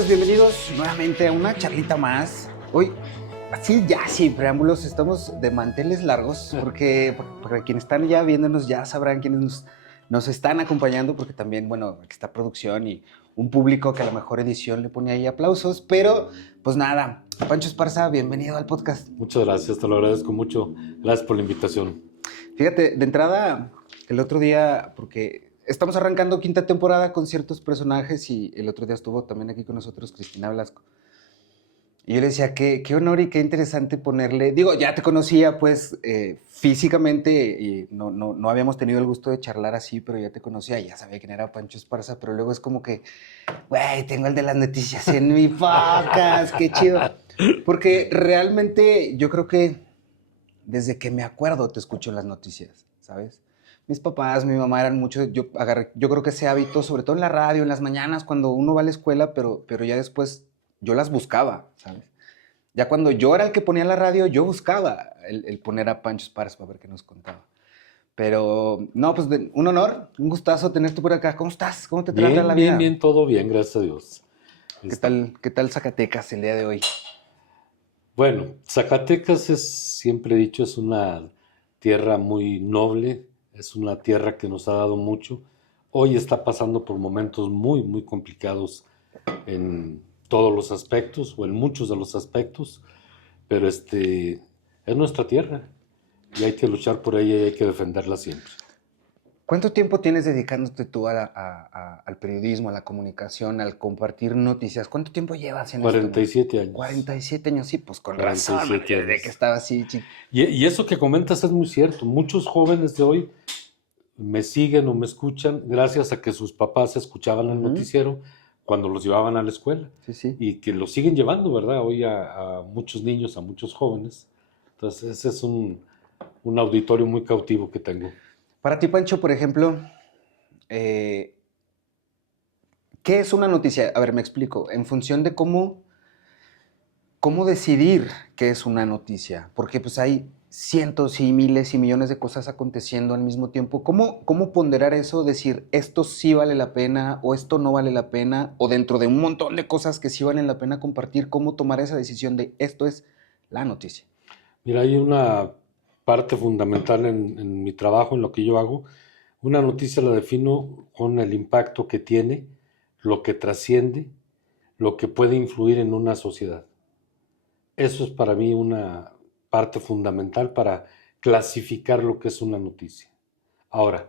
Pues bienvenidos nuevamente a una charlita más. Hoy, así ya sin preámbulos, estamos de manteles largos porque para quienes están ya viéndonos ya sabrán quiénes nos están acompañando, porque también, bueno, aquí está producción y un público que a la mejor edición le pone ahí aplausos, pero pues nada, Pancho Esparza, bienvenido al podcast. Muchas gracias, te lo agradezco mucho. Gracias por la invitación. Fíjate, de entrada, el otro día, porque estamos arrancando quinta temporada con ciertos personajes y el otro día estuvo también aquí con nosotros Cristina Blasco. Y yo le decía, qué honor y qué interesante ponerle... Digo, ya te conocía pues físicamente y no habíamos tenido el gusto de charlar así, pero ya te conocía y ya sabía quién era Pancho Esparza, pero luego es como que, güey, tengo el de las noticias en mi podcast, qué chido. Porque realmente yo creo que desde que me acuerdo te escucho las noticias, ¿sabes? Mis papás, mi mamá eran mucho, yo creo que ese hábito, sobre todo en la radio, en las mañanas, cuando uno va a la escuela, pero ya después yo las buscaba, ¿sabes? Ya cuando yo era el que ponía la radio, yo buscaba el poner a Pancho Esparza para ver qué nos contaba. Pero, no, pues un honor, un gustazo tenerte por acá. ¿Cómo estás? ¿Cómo te trata la vida? Bien, todo bien, gracias a Dios. ¿Qué tal Zacatecas el día de hoy? Bueno, Zacatecas siempre he dicho, es una tierra muy noble, es una tierra que nos ha dado mucho. Hoy está pasando por momentos muy, muy complicados en todos los aspectos, o en muchos de los aspectos, pero es nuestra tierra y hay que luchar por ella y hay que defenderla siempre. ¿Cuánto tiempo tienes dedicándote tú al periodismo, a la comunicación, al compartir noticias? ¿Cuánto tiempo llevas en 47 esto? años. 47 años, sí, pues con 47 razón, desde años. que estaba así. Y eso que comentas es muy cierto. Muchos jóvenes de hoy me siguen o me escuchan gracias a que sus papás escuchaban el noticiero cuando los llevaban a la escuela. Sí, sí. Y que lo siguen llevando, ¿verdad? Hoy a muchos niños, a muchos jóvenes. Entonces, ese es un auditorio muy cautivo que tengo. Para ti, Pancho, por ejemplo, ¿qué es una noticia? A ver, me explico. En función de cómo decidir qué es una noticia, porque pues hay cientos y miles y millones de cosas aconteciendo al mismo tiempo. ¿Cómo ponderar eso? Decir, esto sí vale la pena o esto no vale la pena, o dentro de un montón de cosas que sí valen la pena compartir, ¿cómo tomar esa decisión de esto es la noticia? Mira, hay una parte fundamental en mi trabajo, en lo que yo hago. Una noticia la defino con el impacto que tiene, lo que trasciende, lo que puede influir en una sociedad. Eso es para mí una parte fundamental para clasificar lo que es una noticia. Ahora,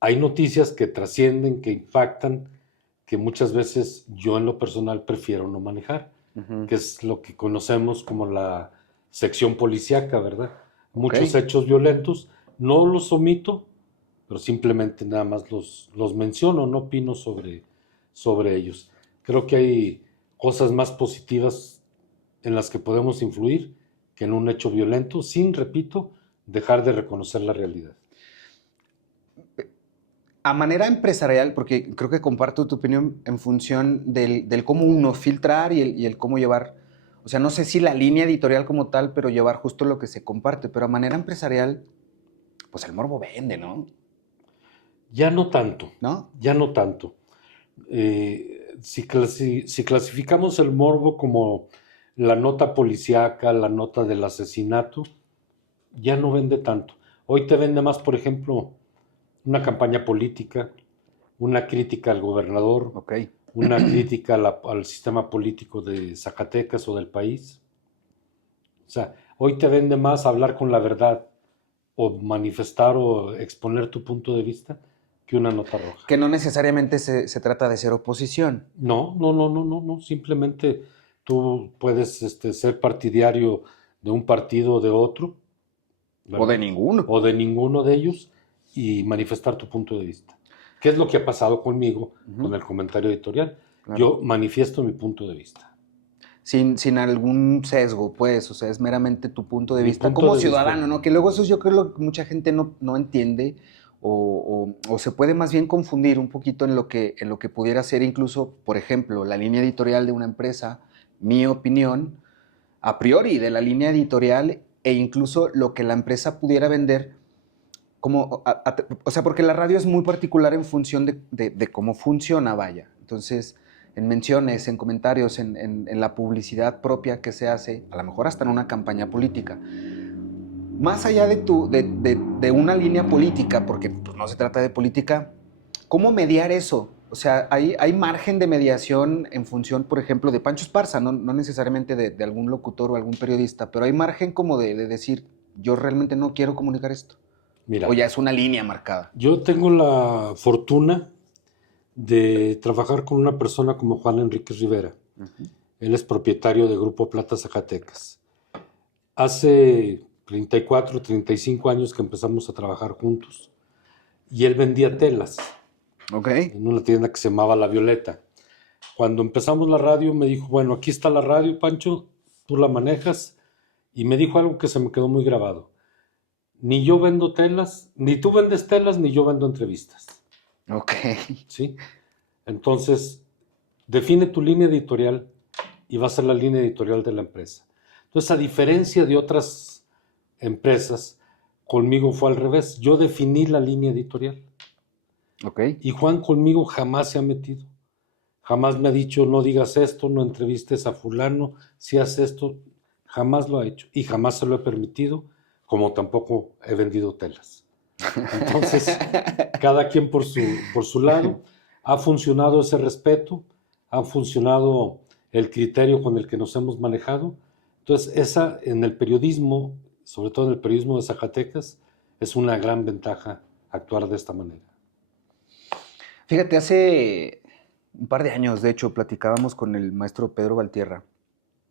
hay noticias que trascienden, que impactan, que muchas veces yo en lo personal prefiero no manejar, que es lo que conocemos como la sección policíaca, ¿verdad? Muchos hechos violentos, no los omito, pero simplemente nada más los menciono, no opino sobre ellos. Creo que hay cosas más positivas en las que podemos influir que en un hecho violento, sin, repito, dejar de reconocer la realidad. A manera empresarial, porque creo que comparto tu opinión en función del cómo uno filtrar y el cómo llevar, o sea, no sé si la línea editorial como tal, pero llevar justo lo que se comparte, pero a manera empresarial, pues el morbo vende, ¿no? Ya no tanto, ¿No? ya no tanto. Si clasificamos el morbo como la nota policíaca, la nota del asesinato, ya no vende tanto. Hoy te vende más, por ejemplo, una campaña política, una crítica al gobernador, una crítica al sistema político de Zacatecas o del país. O sea, hoy te vende más hablar con la verdad o manifestar o exponer tu punto de vista que una nota roja. Que no necesariamente se trata de ser oposición. No. Simplemente tú puedes ser partidario de un partido o de otro. ¿verdad? O de ninguno. O de ninguno de ellos y manifestar tu punto de vista. ¿Qué es lo que ha pasado conmigo con el comentario editorial? Claro. Yo manifiesto mi punto de vista. Sin algún sesgo, pues, o sea, es meramente tu punto de vista como ciudadano, ¿no? Que luego eso yo creo que mucha gente no entiende o se puede más bien confundir un poquito en lo que pudiera ser incluso, por ejemplo, la línea editorial de una empresa, mi opinión, a priori de la línea editorial e incluso lo que la empresa pudiera vender como, o sea, porque la radio es muy particular en función de cómo funciona, vaya. Entonces, en menciones, en comentarios, en la publicidad propia que se hace, a lo mejor hasta en una campaña política. Más allá de una línea política, porque pues, no se trata de política, ¿cómo mediar eso? O sea, hay margen de mediación en función, por ejemplo, de Pancho Esparza, no necesariamente de algún locutor o algún periodista, pero hay margen como de decir, yo realmente no quiero comunicar esto. O Mira, ya es una línea marcada. yo tengo la fortuna de trabajar con una persona como Juan Enrique Rivera. Uh-huh. Él es propietario de Grupo Plata Zacatecas. Hace 34, 35 años que empezamos a trabajar juntos y él vendía telas Ok. en una tienda que se llamaba La Violeta. Cuando empezamos la radio me dijo, bueno, aquí está la radio, Pancho, tú la manejas, y me dijo algo que se me quedó muy grabado. Ni yo vendo telas, ni tú vendes telas, ni yo vendo entrevistas. Ok. ¿Sí? Entonces, define tu línea editorial y va a ser la línea editorial de la empresa. Entonces, a diferencia de otras empresas, conmigo fue al revés. Yo definí la línea editorial. Ok. Y Juan conmigo jamás se ha metido. Jamás me ha dicho, no digas esto, no entrevistes a fulano, si haces esto. Jamás lo ha hecho. Y jamás se lo he permitido, como tampoco he vendido telas. Entonces, cada quien por su lado. Ha funcionado ese respeto, ha funcionado el criterio con el que nos hemos manejado. Entonces, esa en el periodismo, sobre todo en el periodismo de Zacatecas, es una gran ventaja actuar de esta manera. Fíjate, hace un par de años, de hecho, platicábamos con el maestro Pedro Valtierra.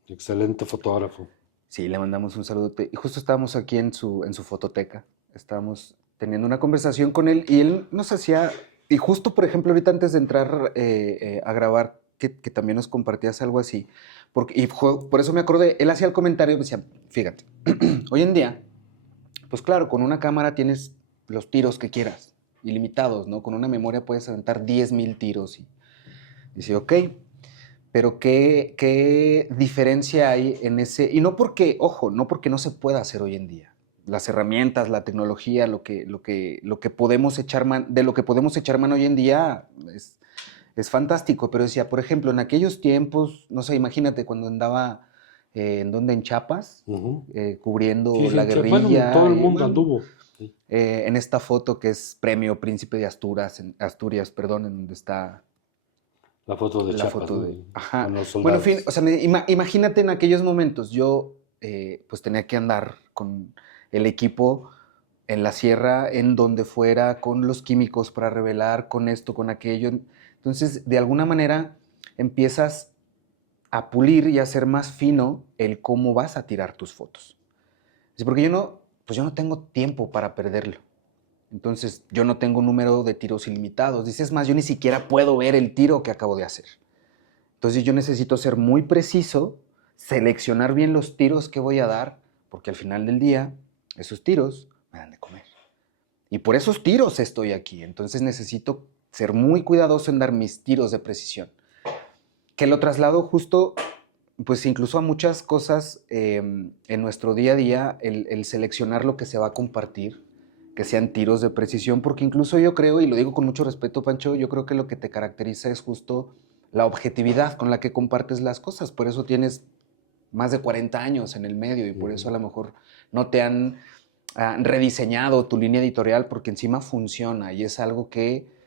Excelente fotógrafo. Sí, le mandamos un saludote. Y justo estábamos aquí en su fototeca. Estábamos teniendo una conversación con él y él nos hacía, y justo por ejemplo ahorita antes de entrar a grabar, que también nos compartías algo así, por eso me acordé, él hacía el comentario, me decía, fíjate, hoy en día, pues claro, con una cámara tienes los tiros que quieras, ilimitados, ¿no? Con una memoria puedes aventar 10,000 tiros. Y dice, ok, pero ¿qué diferencia hay en ese? Y no porque, ojo, no porque no se pueda hacer hoy en día. Las herramientas, la tecnología, lo que podemos echar de lo que podemos echar mano hoy en día es fantástico. Pero decía, por ejemplo, en aquellos tiempos, no sé, imagínate cuando andaba en Chiapas, Uh-huh. cubriendo Sí, la bueno, guerrilla. todo el mundo Bueno, anduvo. Sí. en esta foto que es premio Príncipe de Asturias, perdón, en donde está La foto de la Chiapas, foto ¿no? de... Ajá. Con los Bueno, en fin, soldados. o sea, imagínate en aquellos momentos, yo pues tenía que andar con el equipo en la sierra, en donde fuera, con los químicos para revelar, con esto, con aquello. Entonces, de alguna manera, empiezas a pulir y a hacer más fino el cómo vas a tirar tus fotos. Sí, porque pues yo no tengo tiempo para perderlo. Entonces, yo no tengo un número de tiros ilimitados. Dices más, yo ni siquiera puedo ver el tiro que acabo de hacer. Entonces yo necesito ser muy preciso, seleccionar bien los tiros que voy a dar, porque al final del día esos tiros me dan de comer. Y por esos tiros estoy aquí. Entonces necesito ser muy cuidadoso en dar mis tiros de precisión. Que lo traslado justo, pues incluso a muchas cosas en nuestro día a día, el seleccionar lo que se va a compartir, que sean tiros de precisión, porque incluso yo creo, y lo digo con mucho respeto, Pancho, yo creo que lo que te caracteriza es justo la objetividad con la que compartes las cosas. Por eso tienes más de 40 años en el medio y por eso a lo mejor no te han rediseñado tu línea editorial, porque encima funciona y es algo que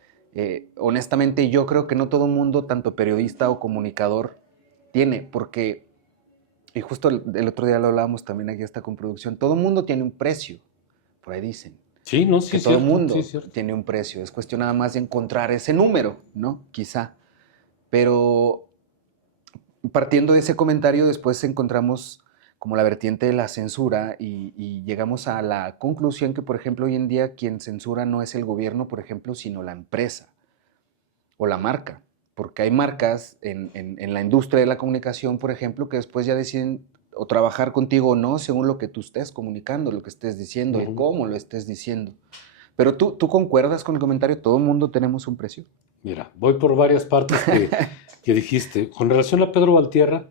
honestamente yo creo que no todo mundo, tanto periodista o comunicador, tiene, porque, y justo el otro día lo hablábamos también aquí hasta con producción, todo mundo tiene un precio, por ahí dicen. Sí, no, sí Que es todo cierto, sí mundo es cierto. tiene un precio, es cuestión nada más de encontrar ese número, ¿no? Quizá. Pero partiendo de ese comentario, después encontramos como la vertiente de la censura y llegamos a la conclusión que, por ejemplo, hoy en día quien censura no es el gobierno, por ejemplo, sino la empresa o la marca. Porque hay marcas en la industria de la comunicación, por ejemplo, que después ya deciden o trabajar contigo o no según lo que tú estés comunicando, lo que estés diciendo, el cómo lo estés diciendo. Pero tú concuerdas con el comentario, todo mundo tenemos un precio. Mira, voy por varias partes que dijiste. Con relación a Pedro Valtierra,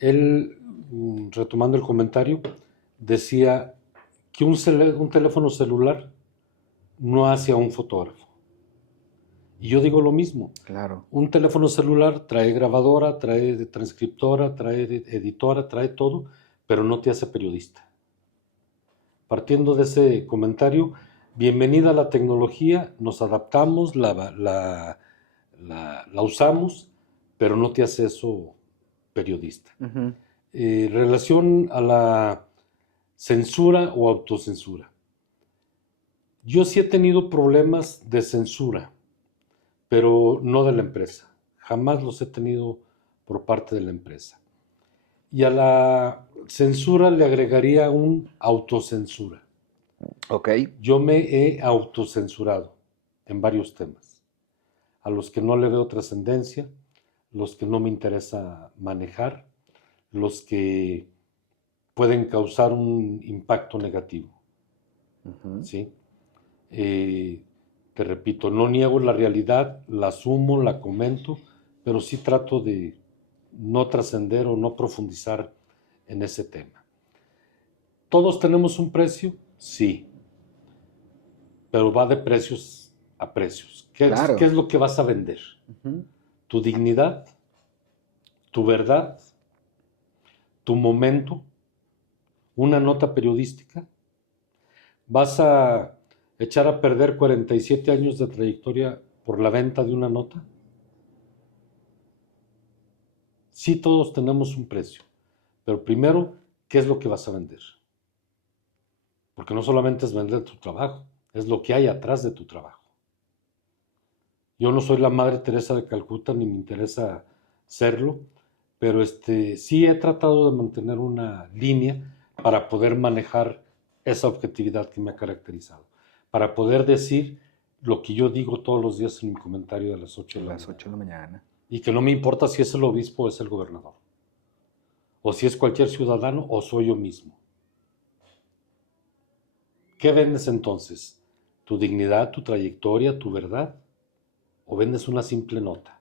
él, retomando el comentario, decía que un teléfono celular no hace a un fotógrafo. Y yo digo lo mismo. Claro. Un teléfono celular trae grabadora, trae transcriptora, trae editora, trae todo, pero no te hace periodista. Partiendo de ese comentario, bienvenida a la tecnología, nos adaptamos, la usamos, pero no te hace eso periodista. Ujú. Relación a la censura o autocensura. Yo sí he tenido problemas de censura, pero no de la empresa. Jamás los he tenido por parte de la empresa. Y a la censura le agregaría un autocensura. Ok. Yo me he autocensurado en varios temas, a los que no le veo trascendencia, los que no me interesa manejar, los que pueden causar un impacto negativo. Ujú. ¿Sí? Te repito, no niego la realidad, la asumo, la comento, pero sí trato de no trascender o no profundizar en ese tema. ¿Todos tenemos un precio? Sí, pero va de precios a precios. ¿Qué es Claro. lo que vas a vender? Ujú. ¿Tu dignidad? ¿Tu verdad? ¿Tu momento? ¿Una nota periodística? ¿Vas a echar a perder 47 años de trayectoria por la venta de una nota? Sí, todos tenemos un precio, pero primero, ¿qué es lo que vas a vender? Porque no solamente es vender tu trabajo, es lo que hay atrás de tu trabajo. Yo no soy la Madre Teresa de Calcuta, ni me interesa serlo, pero sí he tratado de mantener una línea para poder manejar esa objetividad que me ha caracterizado, para poder decir lo que yo digo todos los días en mi comentario de las 8 A de la las mañana. 8 de la mañana. Y que no me importa si es el obispo o es el gobernador, o si es cualquier ciudadano o soy yo mismo. ¿Qué vendes entonces? ¿Tu dignidad, tu trayectoria, tu verdad? ¿O vendes una simple nota?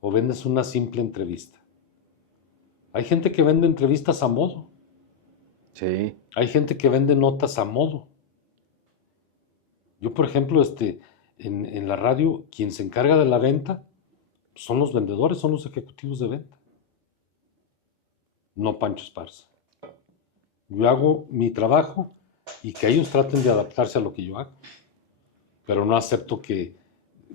¿O vendes una simple entrevista? Hay gente que vende entrevistas a modo. Sí. Hay gente que vende notas a modo. Yo, por ejemplo, en la radio, quien se encarga de la venta son los vendedores, son los ejecutivos de venta. No Pancho Esparza. Yo hago mi trabajo y que ellos traten de adaptarse a lo que yo hago. Pero no acepto que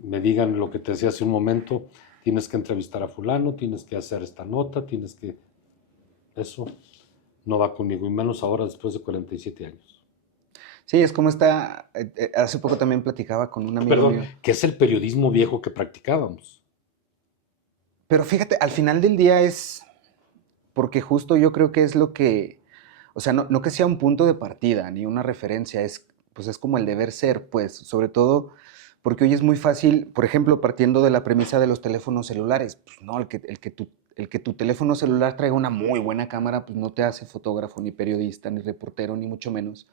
me digan lo que te decía hace un momento, tienes que entrevistar a fulano, tienes que hacer esta nota, tienes que... Eso no va conmigo, y menos ahora después de 47 años. Sí, es como hace poco también platicaba con un amigo Perdón, mío. que es el periodismo viejo que practicábamos. Pero fíjate, al final del día es, porque justo yo creo que es lo que, o sea, no que sea un punto de partida ni una referencia, pues es como el deber ser, pues, sobre todo porque hoy es muy fácil, por ejemplo, partiendo de la premisa de los teléfonos celulares, pues no, el que tu teléfono celular traiga una muy buena cámara, pues no te hace fotógrafo, ni periodista, ni reportero, ni mucho menos.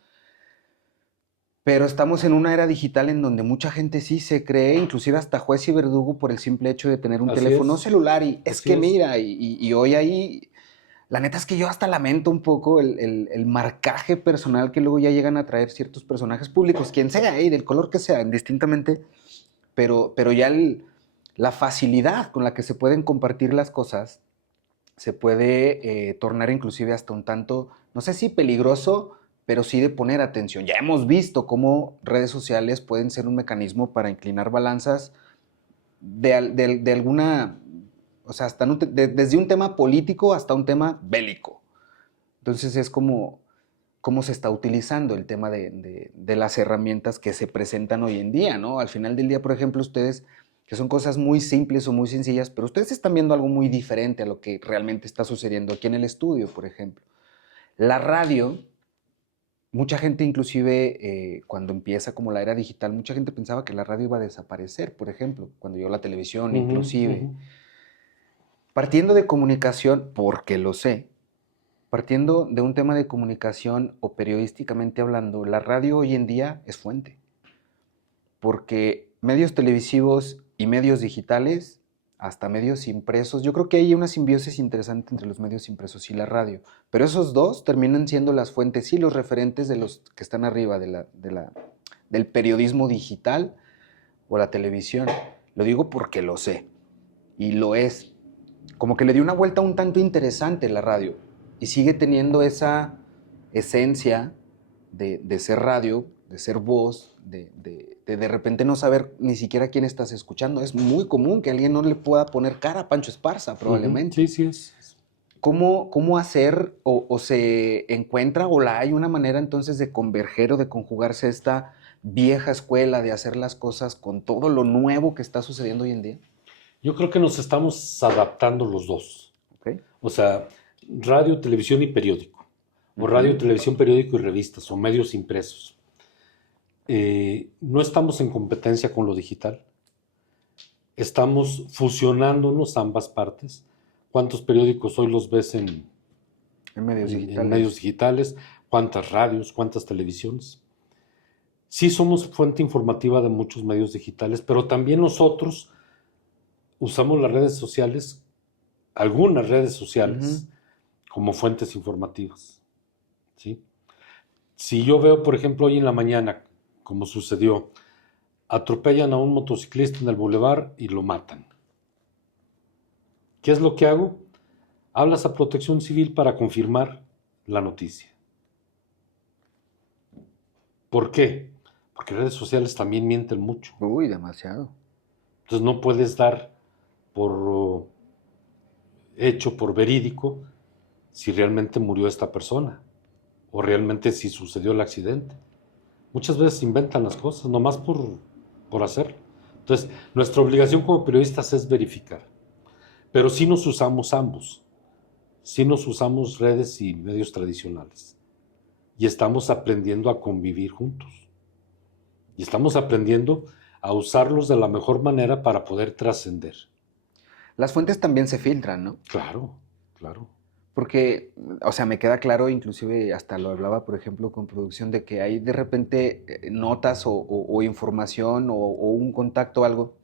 Pero estamos en una era digital en donde mucha gente sí se cree, inclusive hasta juez y verdugo, por el simple hecho de tener un Así teléfono es, celular. Y es así que es. mira, y hoy ahí, la neta es que yo hasta lamento un poco el marcaje personal que luego ya llegan a traer ciertos personajes públicos, quien sea, del color que sea, indistintamente, pero ya la facilidad con la que se pueden compartir las cosas se puede tornar inclusive hasta un tanto, no sé si peligroso, pero sí de poner atención. Ya hemos visto cómo redes sociales pueden ser un mecanismo para inclinar balanzas de alguna, o sea, desde un tema político hasta un tema bélico. Entonces es como cómo se está utilizando el tema de las herramientas que se presentan hoy en día, ¿no? Al final del día, por ejemplo, ustedes, que son cosas muy simples o muy sencillas, pero ustedes están viendo algo muy diferente a lo que realmente está sucediendo aquí en el estudio, por ejemplo. La radio, mucha gente inclusive cuando empieza como la era digital, mucha gente pensaba que la radio iba a desaparecer, por ejemplo, cuando llegó la televisión Ujú, inclusive. ujú. Partiendo de comunicación, porque lo sé, partiendo de un tema de comunicación o periodísticamente hablando, la radio hoy en día es fuente, porque medios televisivos y medios digitales, hasta medios impresos, yo creo que hay una simbiosis interesante entre los medios impresos y la radio, pero esos dos terminan siendo las fuentes y los referentes de los que están arriba del periodismo digital o la televisión. Lo digo porque lo sé, y lo es. Como que le dio una vuelta un tanto interesante la radio, y sigue teniendo esa esencia de ser radio, de ser voz, de repente no saber ni siquiera quién estás escuchando. Es muy común que alguien no le pueda poner cara a Pancho Esparza, probablemente. Sí, sí es. ¿Cómo hacer o se encuentra o la hay una manera entonces de converger o de conjugarse esta vieja escuela de hacer las cosas con todo lo nuevo que está sucediendo hoy en día? Yo creo que nos estamos adaptando los dos. ¿Ok? O sea, radio, televisión y periódico. O radio, Ujú. televisión, periódico y revistas o medios impresos. No estamos en competencia con lo digital. Estamos fusionándonos ambas partes. ¿Cuántos periódicos hoy los ves En medios en digitales. medios digitales? ¿Cuántas radios? ¿Cuántas televisiones? Sí somos fuente informativa de muchos medios digitales, pero también nosotros usamos las redes sociales, algunas redes Ujú. sociales, como fuentes informativas, ¿sí? Si yo veo, por ejemplo, hoy en la mañana, como sucedió, atropellan a un motociclista en el bulevar y lo matan. ¿Qué es lo que hago? Hablas a Protección Civil para confirmar la noticia. ¿Por qué? Porque redes sociales también mienten mucho. Uy, demasiado. Entonces no puedes dar por hecho, por verídico, si realmente murió esta persona o realmente si sucedió el accidente. Muchas veces inventan las cosas, nomás por hacerlo. Entonces, nuestra obligación como periodistas es verificar. Pero sí nos usamos ambos. Sí nos usamos redes y medios tradicionales. Y estamos aprendiendo a convivir juntos. Y estamos aprendiendo a usarlos de la mejor manera para poder trascender. Las fuentes también se filtran, ¿no? Claro, claro. Porque, o sea, me queda claro, inclusive hasta lo hablaba, por ejemplo, con producción, de que hay de repente notas o información o un contacto o algo,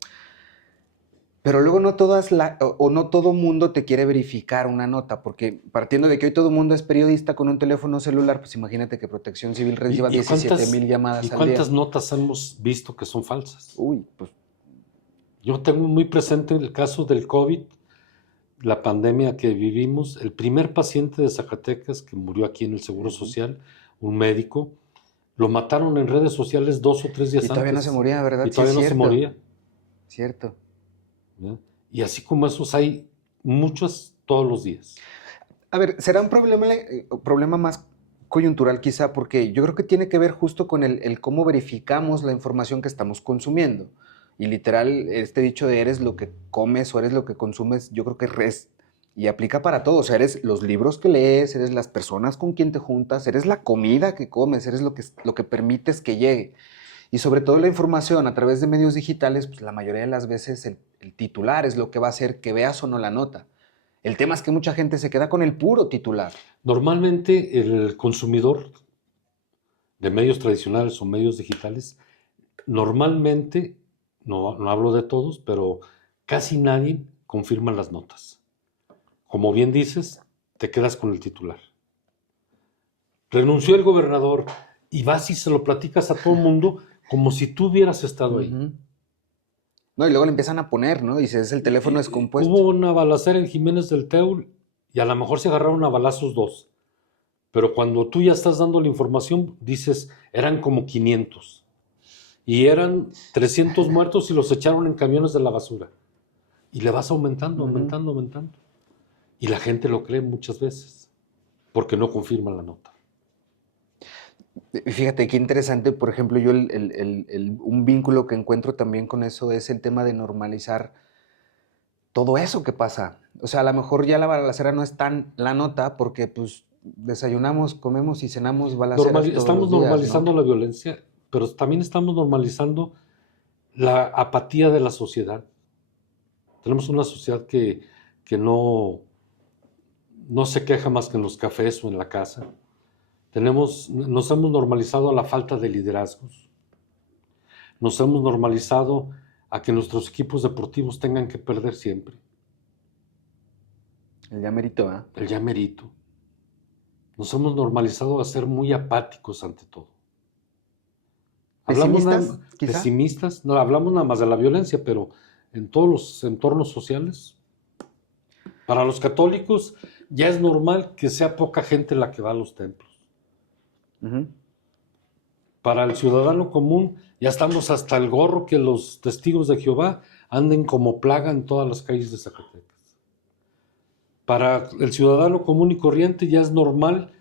pero luego no todas o no todo mundo te quiere verificar una nota, porque partiendo de que hoy todo mundo es periodista con un teléfono celular, pues imagínate que Protección Civil reciba ¿Y 17,000 y llamadas al cuántas día. notas hemos visto que son falsas? Uy, pues Yo tengo muy presente el caso del COVID, la pandemia que vivimos. El primer paciente de Zacatecas que murió aquí en el Seguro ujú. Social, un médico, lo mataron en redes sociales 2 o 3 días Y todavía no se antes moría, ¿verdad? y Sí, es todavía no se cierto, moría. cierto. ¿Ya? Y así como esos hay muchos todos los días. A ver, será un problema más coyuntural quizá, porque yo creo que tiene que ver justo con el cómo verificamos la información que estamos consumiendo. Y literal, este dicho de eres lo que comes o eres lo que consumes, yo creo que y aplica para todo. O sea, eres los libros que lees, eres las personas con quien te juntas, eres la comida que comes, eres lo que permites que llegue. Y sobre todo la información a través de medios digitales, pues la mayoría de las veces el titular es lo que va a hacer que veas o no la nota. El tema es que mucha gente se queda con el puro titular. Normalmente el consumidor de medios tradicionales o medios digitales, normalmente, no hablo de todos, pero casi nadie confirma las notas. Como bien dices, te quedas con el titular. Renunció el gobernador y vas y se lo platicas a todo el mundo como si tú hubieras estado ahí. Ujú. No, y luego le empiezan a poner, ¿no? Dices, el teléfono Hubo descompuesto. una balacera en Jiménez del Teul y a lo mejor se agarraron a balazos 2. Pero cuando tú ya estás dando la información, dices, eran como 500. Y eran 300 muertos y los echaron en camiones de la basura. Y le vas aumentando, Ujú. aumentando, aumentando. Y la gente lo cree muchas veces, porque no confirma la nota. Y fíjate qué interesante, por ejemplo, yo un vínculo que encuentro también con eso es el tema de normalizar todo eso que pasa. O sea, a lo mejor ya la balacera no es tan la nota porque pues desayunamos, comemos y cenamos balaceras todos Estamos los días, normalizando ¿no? la violencia, pero también estamos normalizando la apatía de la sociedad. Tenemos una sociedad que no se queja más que en los cafés o en la casa. Nos hemos normalizado a la falta de liderazgos. Nos hemos normalizado a que nuestros equipos deportivos tengan que perder siempre. El ya merito, ¿ah? El ya merito. Nos hemos normalizado a ser muy apáticos ante todo. Hablamos ¿Pesimistas, quizá? pesimistas, no hablamos nada más de la violencia, pero en todos los entornos sociales, para los católicos ya es normal que sea poca gente la que va a los templos. Ujú. Para el ciudadano común ya estamos hasta el gorro que los testigos de Jehová anden como plaga en todas las calles de Zacatecas. Para el ciudadano común y corriente ya es normal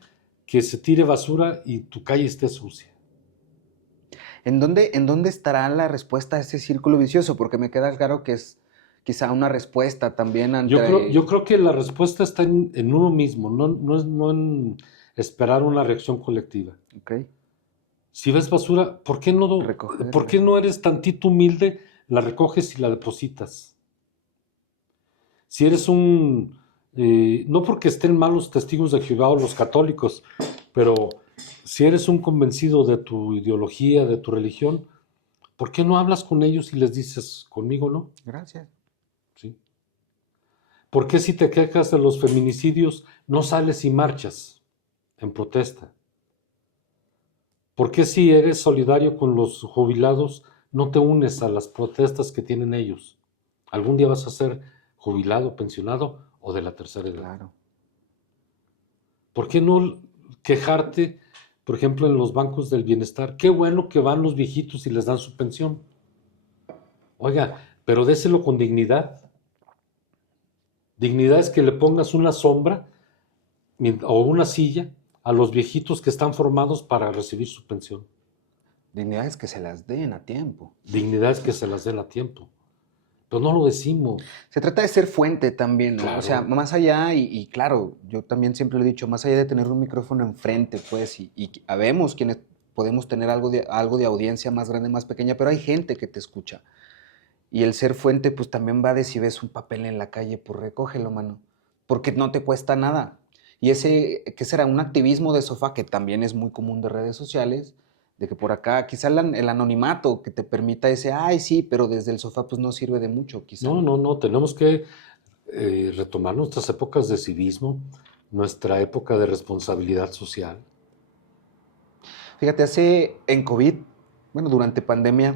que se tire basura y tu calle esté sucia. En dónde estará la respuesta a ese círculo vicioso? Porque me queda claro que es quizá una respuesta también ante... Yo creo que la respuesta está en uno mismo, no en esperar una reacción colectiva. Ok, Si ves basura, ¿por qué recogerla. no eres tantito humilde, la recoges y la depositas? Si eres no porque estén mal los testigos de Jehová o los católicos, pero si eres un convencido de tu ideología, de tu religión, ¿por qué no hablas con ellos y les dices, conmigo no? Gracias. ¿Sí? ¿Por qué si te quejas de los feminicidios no sales y marchas en protesta? ¿Por qué si eres solidario con los jubilados no te unes a las protestas que tienen ellos? Algún día vas a ser jubilado, pensionado o de la tercera edad. Claro. ¿Por qué no quejarte, por ejemplo, en los bancos del bienestar? Qué bueno que van los viejitos y les dan su pensión. Oiga, pero déselo con dignidad. Dignidad es que le pongas una sombra o una silla a los viejitos que están formados para recibir su pensión. Dignidades que se las den a tiempo. Dignidad es que se las den a tiempo. Pero no lo decimos. Se trata de ser fuente también, ¿no? Claro. O sea, más allá, y claro, yo también siempre lo he dicho, más allá de tener un micrófono enfrente, pues, y habemos quienes podemos tener algo de audiencia más grande, más pequeña, pero hay gente que te escucha. Y el ser fuente, pues también va de si ves un papel en la calle, pues recógelo, mano. Porque no te cuesta nada. Y ese, ¿qué será? Un activismo de sofá que también es muy común de redes sociales, de que por acá, quizá el anonimato que te permita ese, ay, sí, pero desde el sofá pues no sirve de mucho, quizá. No, tenemos que retomar nuestras épocas de civismo, nuestra época de responsabilidad social. Fíjate, en COVID, bueno, durante pandemia,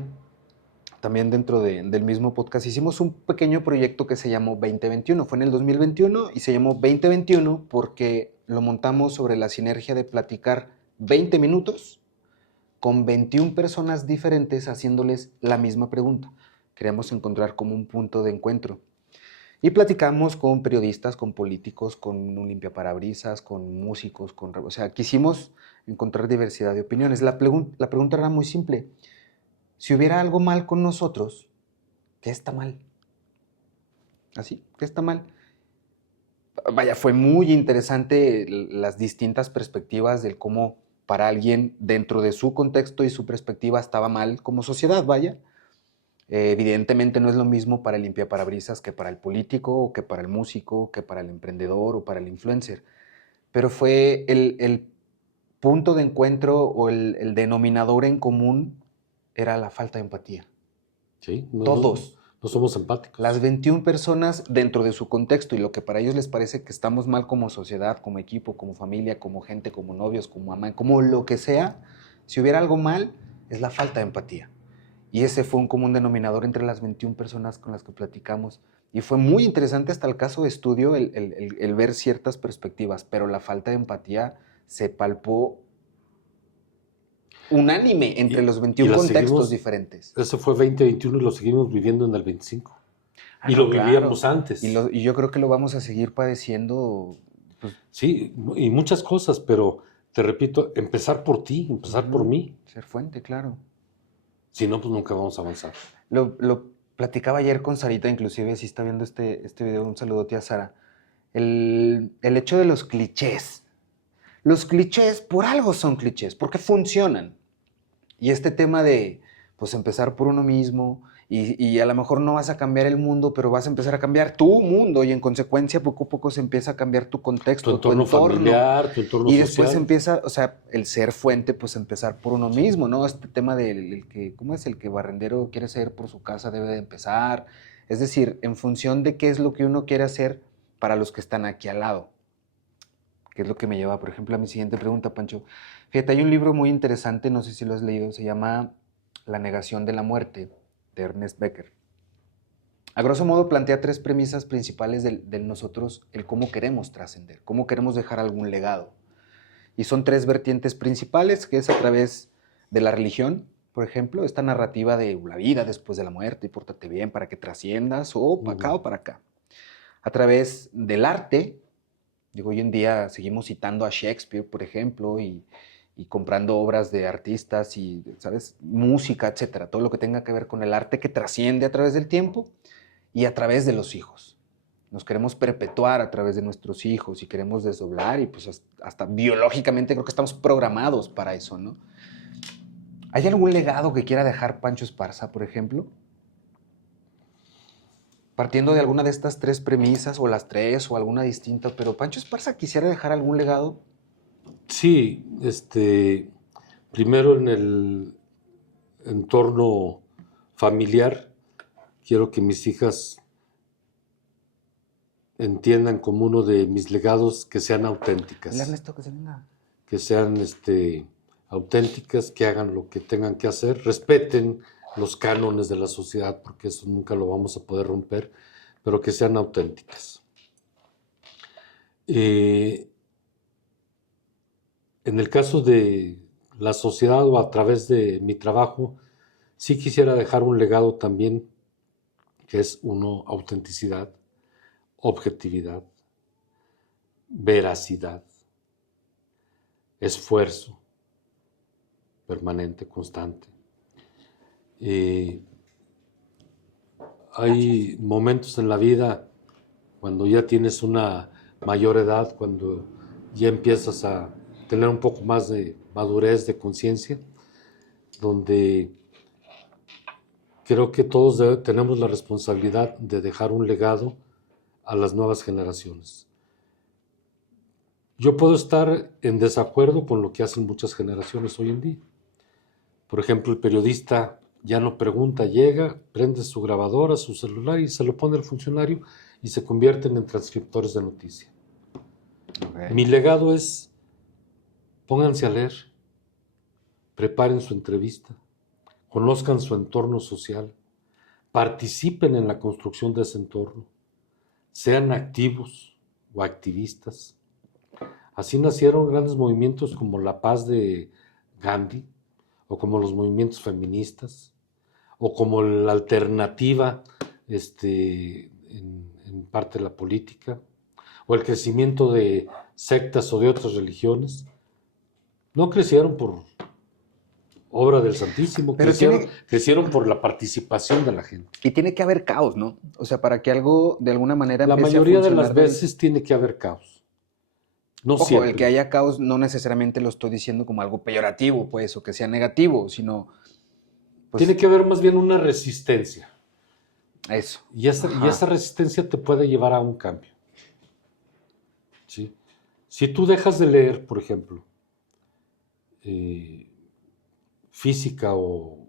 también dentro del mismo podcast, hicimos un pequeño proyecto que se llamó 2021. Fue en el 2021 y se llamó 2021 porque lo montamos sobre la sinergia de platicar 20 minutos con 21 personas diferentes haciéndoles la misma pregunta. Queríamos encontrar como un punto de encuentro. Y platicamos con periodistas, con políticos, con un limpiaparabrisas, con músicos, o sea, quisimos encontrar diversidad de opiniones. La pregunta era muy simple. Si hubiera algo mal con nosotros, ¿qué está mal? ¿Así? ¿Qué está mal? Vaya, fue muy interesante las distintas perspectivas del cómo para alguien dentro de su contexto y su perspectiva estaba mal como sociedad, vaya. Evidentemente no es lo mismo para el limpiaparabrisas que para el político, o que para el músico, que para el emprendedor o para el influencer. Pero fue el punto de encuentro o el denominador en común era la falta de empatía. ¿Sí? Todos. No somos empáticos. Las 21 personas dentro de su contexto y lo que para ellos les parece que estamos mal como sociedad, como equipo, como familia, como gente, como novios, como mamá, como lo que sea, si hubiera algo mal, es la falta de empatía. Y ese fue un común denominador entre las 21 personas con las que platicamos. Y fue muy interesante hasta el caso de estudio el ver ciertas perspectivas, pero la falta de empatía se palpó unánime entre los 21 contextos diferentes. Eso fue 2021 y lo seguimos viviendo en el 25. Ah, Y no, lo vivíamos claro. antes. Y yo creo que lo vamos a seguir padeciendo. Pues, sí, y muchas cosas, pero te repito, empezar por ti, empezar por mí. Ser fuente, claro. Si no, pues nunca vamos a avanzar. Lo platicaba ayer con Sarita, inclusive, si está viendo este video, un saludote a Sara. El hecho de los clichés. Los clichés, por algo son clichés, porque funcionan. Y este tema de, pues, empezar por uno mismo, y a lo mejor no vas a cambiar el mundo, pero vas a empezar a cambiar tu mundo, y en consecuencia, poco a poco se empieza a cambiar tu contexto, tu entorno familiar, tu entorno y social. después empieza, o sea, el ser fuente, pues empezar por uno mismo, ¿no? Este tema del que, ¿cómo es? El que barrendero quiere ser por su casa debe de empezar. Es decir, en función de qué es lo que uno quiere hacer para los que están aquí al lado. Que es lo que me lleva, por ejemplo, a mi siguiente pregunta, Pancho. Fíjate, hay un libro muy interesante, no sé si lo has leído, se llama La negación de la muerte, de Ernest Becker. A grosso modo plantea 3 premisas principales del nosotros, el cómo queremos trascender, cómo queremos dejar algún legado. Y son 3 vertientes principales, que es a través de la religión, por ejemplo, esta narrativa de la vida después de la muerte, y pórtate bien para que trasciendas, o para acá o para acá. A través del arte, digo, hoy en día seguimos citando a Shakespeare, por ejemplo, y comprando obras de artistas y, ¿sabes? Música, etcétera, todo lo que tenga que ver con el arte que trasciende a través del tiempo y a través de los hijos. Nos queremos perpetuar a través de nuestros hijos y queremos desdoblar y pues hasta biológicamente creo que estamos programados para eso, ¿no? ¿Hay algún legado que quiera dejar Pancho Esparza, por ejemplo? Partiendo de alguna de estas 3 premisas, o las 3, o alguna distinta, pero Pancho Esparza quisiera dejar algún legado. Sí, primero en el entorno familiar, quiero que mis hijas entiendan como uno de mis legados que sean auténticas. Dile a Ernesto que se venga. Que sean auténticas, que hagan lo que tengan que hacer, respeten los cánones de la sociedad, porque eso nunca lo vamos a poder romper, pero que sean auténticas. En el caso de la sociedad o a través de mi trabajo, sí quisiera dejar un legado también, que es autenticidad, objetividad, veracidad, esfuerzo permanente, constante. Hay momentos en la vida cuando ya tienes una mayor edad, cuando ya empiezas a tener un poco más de madurez, de conciencia, donde creo que todos tenemos la responsabilidad de dejar un legado a las nuevas generaciones. Yo puedo estar en desacuerdo con lo que hacen muchas generaciones hoy en día. Por ejemplo, el periodista ya no pregunta, llega, prende su grabadora, su celular y se lo pone el funcionario y se convierten en transcriptores de noticia. Okay. Mi legado es, pónganse a leer, preparen su entrevista, conozcan su entorno social, participen en la construcción de ese entorno, sean activos o activistas. Así nacieron grandes movimientos como la paz de Gandhi, o como los movimientos feministas, o como la alternativa en parte de la política, o el crecimiento de sectas o de otras religiones. No crecieron por obra del Santísimo, crecieron por la participación de la gente. Y tiene que haber caos, ¿no? O sea, para que algo de alguna manera la mayoría de las veces tiene que haber caos. No Ojo, siempre. El que haya caos no necesariamente lo estoy diciendo como algo peyorativo, pues, o que sea negativo, sino... Pues, tiene que haber más bien una resistencia. Eso. Y esa resistencia te puede llevar a un cambio. ¿Sí? Si tú dejas de leer, por ejemplo, física o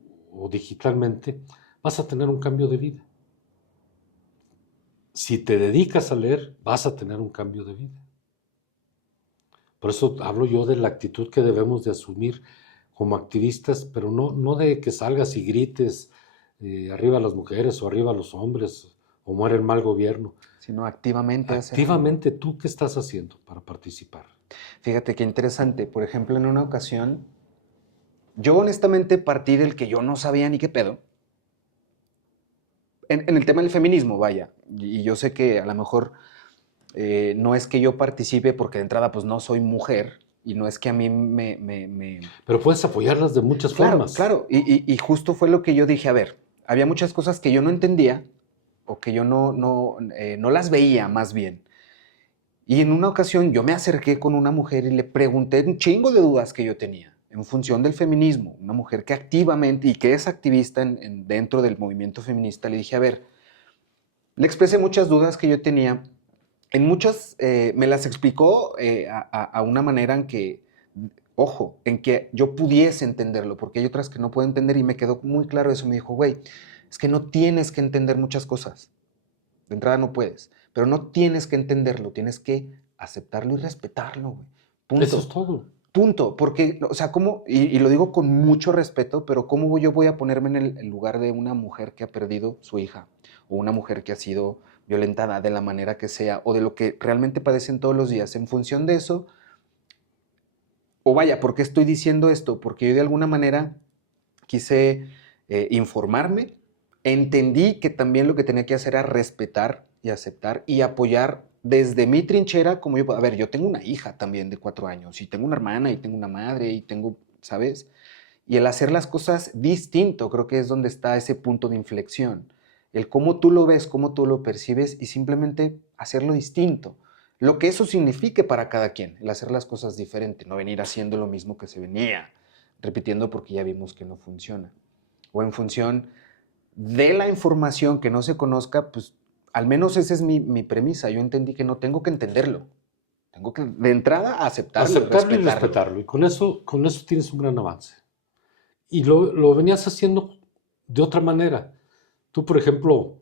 digitalmente, vas a tener un cambio de vida. Si te dedicas a leer, vas a tener un cambio de vida. Por eso hablo yo de la actitud que debemos de asumir como activistas, pero no de que salgas y grites arriba las mujeres o arriba los hombres o muere el mal gobierno. Sino activamente. Activamente, ¿tú qué estás haciendo para participar? Fíjate qué interesante. Por ejemplo, en una ocasión, yo honestamente partí del que yo no sabía ni qué pedo. En el tema del feminismo, vaya. Y yo sé que a lo mejor no es que yo participe porque de entrada pues no soy mujer y no es que a mí me... Pero puedes apoyarlas de muchas formas. Claro, y justo fue lo que yo dije, a ver, había muchas cosas que yo no entendía o que yo no las veía más bien. Y en una ocasión yo me acerqué con una mujer y le pregunté un chingo de dudas que yo tenía en función del feminismo. Una mujer que activamente y que es activista dentro del movimiento feminista. Le dije, a ver, le expresé muchas dudas que yo tenía. En muchas me las explicó a una manera en que, ojo, en que yo pudiese entenderlo, porque hay otras que no puedo entender y me quedó muy claro eso. Me dijo, güey, es que no tienes que entender muchas cosas. De entrada no puedes, pero no tienes que entenderlo, tienes que aceptarlo y respetarlo, güey. Punto. Eso es todo. Punto, porque, o sea, ¿cómo? Y lo digo con mucho respeto, pero ¿cómo yo voy a ponerme en el lugar de una mujer que ha perdido su hija? O una mujer que ha sido violentada de la manera que sea, o de lo que realmente padecen todos los días. En función de eso, o vaya, ¿por qué estoy diciendo esto? Porque yo de alguna manera quise informarme, entendí que también lo que tenía que hacer era respetar y aceptar y apoyar desde mi trinchera, como yo, a ver, yo tengo una hija también de 4 años, y tengo una hermana, y tengo una madre, y tengo, ¿sabes? Y el hacer las cosas distinto, creo que es donde está ese punto de inflexión. El cómo tú lo ves, cómo tú lo percibes, y simplemente hacerlo distinto. Lo que eso signifique para cada quien, el hacer las cosas diferente, no venir haciendo lo mismo que se venía, repitiendo porque ya vimos que no funciona. O en función de la información que no se conozca, pues al menos esa es mi premisa. Yo entendí que no tengo que entenderlo. Tengo que, de entrada, aceptarlo y Aceptarlo y respetarlo. respetarlo. Y con eso tienes un gran avance. Y lo venías haciendo de otra manera. Tú, por ejemplo,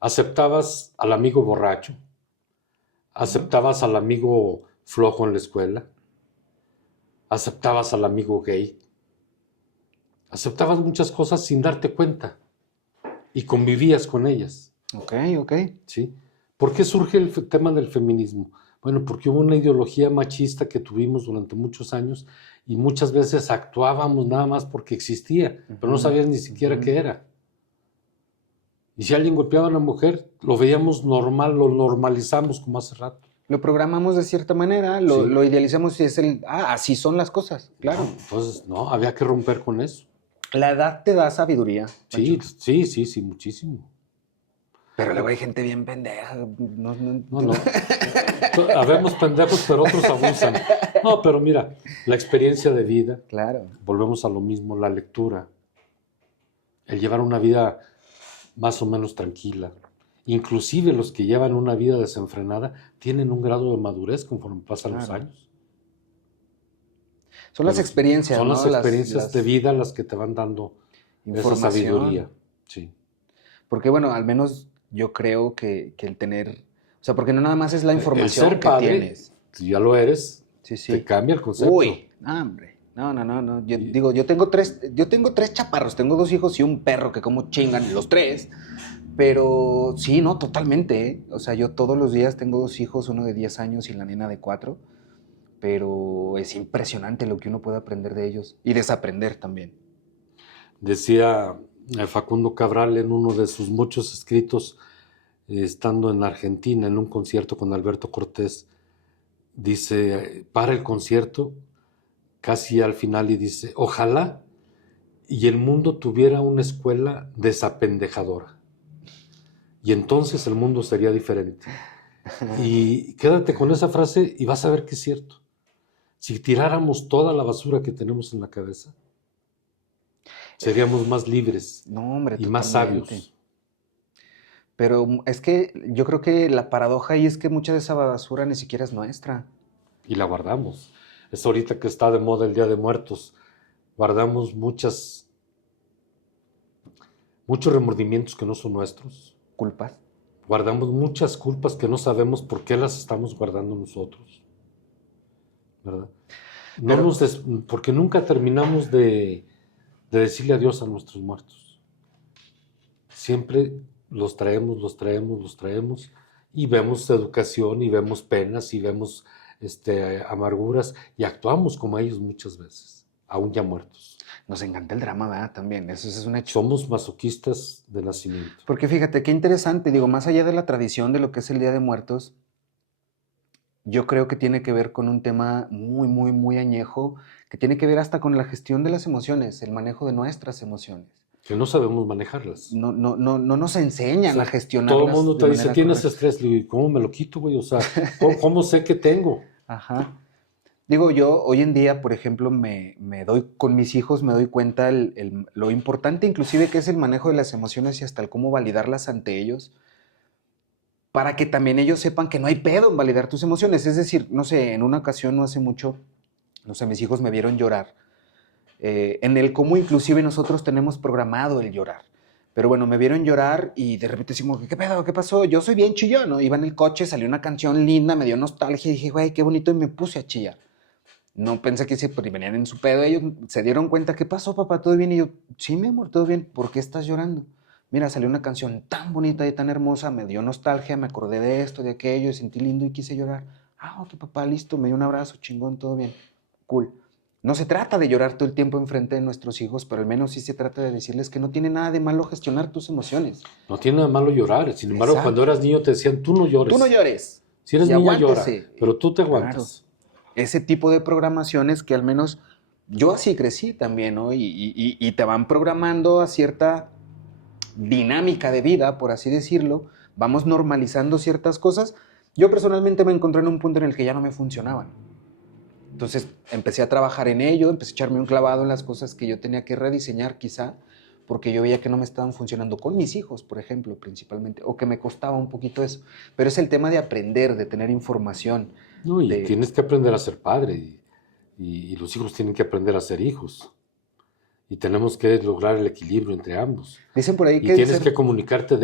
aceptabas al amigo borracho, aceptabas al amigo flojo en la escuela, aceptabas al amigo gay, aceptabas muchas cosas sin darte cuenta y convivías con ellas. Ok. ¿Sí? ¿Por qué surge el tema del feminismo? Bueno, porque hubo una ideología machista que tuvimos durante muchos años y muchas veces actuábamos nada más porque existía, pero no sabías ni siquiera qué era. Y si alguien golpeaba a una mujer, lo veíamos normal, lo normalizamos como hace rato. Lo programamos de cierta manera, Sí. lo idealizamos y es así son las cosas, claro. No, entonces, no, había que romper con eso. La edad te da sabiduría. Sí, Pancho. sí, muchísimo. Pero luego hay gente bien pendeja. No. Habemos pendejos, pero otros abusan. No, pero mira, la experiencia de vida, Claro. volvemos a lo mismo, la lectura, el llevar una vida más o menos tranquila. Inclusive los que llevan una vida desenfrenada tienen un grado de madurez conforme pasan los Claro. años. Son las Pero experiencias, son ¿no? las experiencias de vida las que te van dando esa información. sabiduría. Sí. Porque, bueno, al menos yo creo que el tener. O sea, porque no nada más es la El información ser que padre, tienes. si ya lo eres, Sí. te cambia el concepto. Uy, hombre. No. Yo tengo tres chaparros, tengo 2 hijos y un perro que como chingan los tres. Pero sí, no, totalmente, ¿eh? O sea, yo todos los días tengo 2 hijos, uno de 10 años y la nena de 4. Pero es impresionante lo que uno puede aprender de ellos y desaprender también. Decía Facundo Cabral en uno de sus muchos escritos, estando en Argentina en un concierto con Alberto Cortés, dice, para el concierto, casi al final, y dice, ojalá y el mundo tuviera una escuela desapendejadora. Y entonces el mundo sería diferente. Y quédate con esa frase y vas a ver que es cierto. Si tiráramos toda la basura que tenemos en la cabeza, seríamos más libres No, hombre, y más totalmente. sabios. Pero es que yo creo que la paradoja ahí es que mucha de esa basura ni siquiera es nuestra. Y la guardamos. Es ahorita que está de moda el Día de Muertos. Guardamos muchos remordimientos que no son nuestros. ¿Culpas? Guardamos muchas culpas que no sabemos por qué las estamos guardando nosotros. ¿Verdad? Porque nunca terminamos de decirle adiós a nuestros muertos. Siempre los traemos y vemos educación y vemos penas y vemos amarguras y actuamos como ellos muchas veces, aún ya muertos. Nos encanta el drama, ¿verdad? También, eso es un hecho. Somos masoquistas de nacimiento. Porque fíjate, qué interesante, digo, más allá de la tradición de lo que es el Día de Muertos, yo creo que tiene que ver con un tema muy, muy, muy añejo, que tiene que ver hasta con la gestión de las emociones, el manejo de nuestras emociones. Que no sabemos manejarlas. No nos enseñan, o sea, a gestionarlas. Todo el mundo te dice, tienes estrés. Le digo, ¿cómo me lo quito, güey? O sea, ¿cómo sé que tengo? Ajá. Digo, yo hoy en día, por ejemplo, con mis hijos me doy cuenta lo importante inclusive que es el manejo de las emociones y hasta el cómo validarlas ante ellos, para que también ellos sepan que no hay pedo en validar tus emociones. Es decir, no sé, en una ocasión no hace mucho, no sé, mis hijos me vieron llorar, en el cómo inclusive nosotros tenemos programado el llorar. Pero bueno, me vieron llorar y de repente decimos, ¿qué pedo? ¿Qué pasó? Yo soy bien chillón, ¿no? Iba en el coche, salió una canción linda, me dio nostalgia y dije, güey, qué bonito, y me puse a chillar. No pensé que se pues, venían en su pedo. Ellos se dieron cuenta, ¿qué pasó, papá? ¿Todo bien? Y yo, sí, mi amor, todo bien. ¿Por qué estás llorando? Mira, salió una canción tan bonita y tan hermosa, me dio nostalgia, me acordé de esto, de aquello, sentí lindo y quise llorar. Ah, ok, papá, listo, me dio un abrazo, chingón, todo bien. Cool. No se trata de llorar todo el tiempo enfrente de nuestros hijos, pero al menos sí se trata de decirles que no tiene nada de malo gestionar tus emociones. No tiene nada de malo llorar. Sin embargo, cuando Exacto. eras niño te decían, tú no Tú no llores. llores Si eres y niña, llora, aguántese. pero tú te Claro. aguantas. Ese tipo de programaciones que al menos yo así crecí también, ¿no? Y te van programando a cierta dinámica de vida, por así decirlo. Vamos normalizando ciertas cosas. Yo personalmente me encontré en un punto en el que ya no me funcionaban. Entonces empecé a trabajar en ello, empecé a echarme un clavado en las cosas que yo tenía que rediseñar quizá, porque yo veía que no me estaban funcionando con mis hijos, por ejemplo, principalmente, o que me costaba un poquito eso. Pero es el tema de aprender, de tener información, No, y de... tienes que aprender a ser padre. Y los hijos tienen que aprender a ser hijos. Y tenemos que lograr el equilibrio entre ambos. Dicen por ahí Y que tienes ser... que comunicarte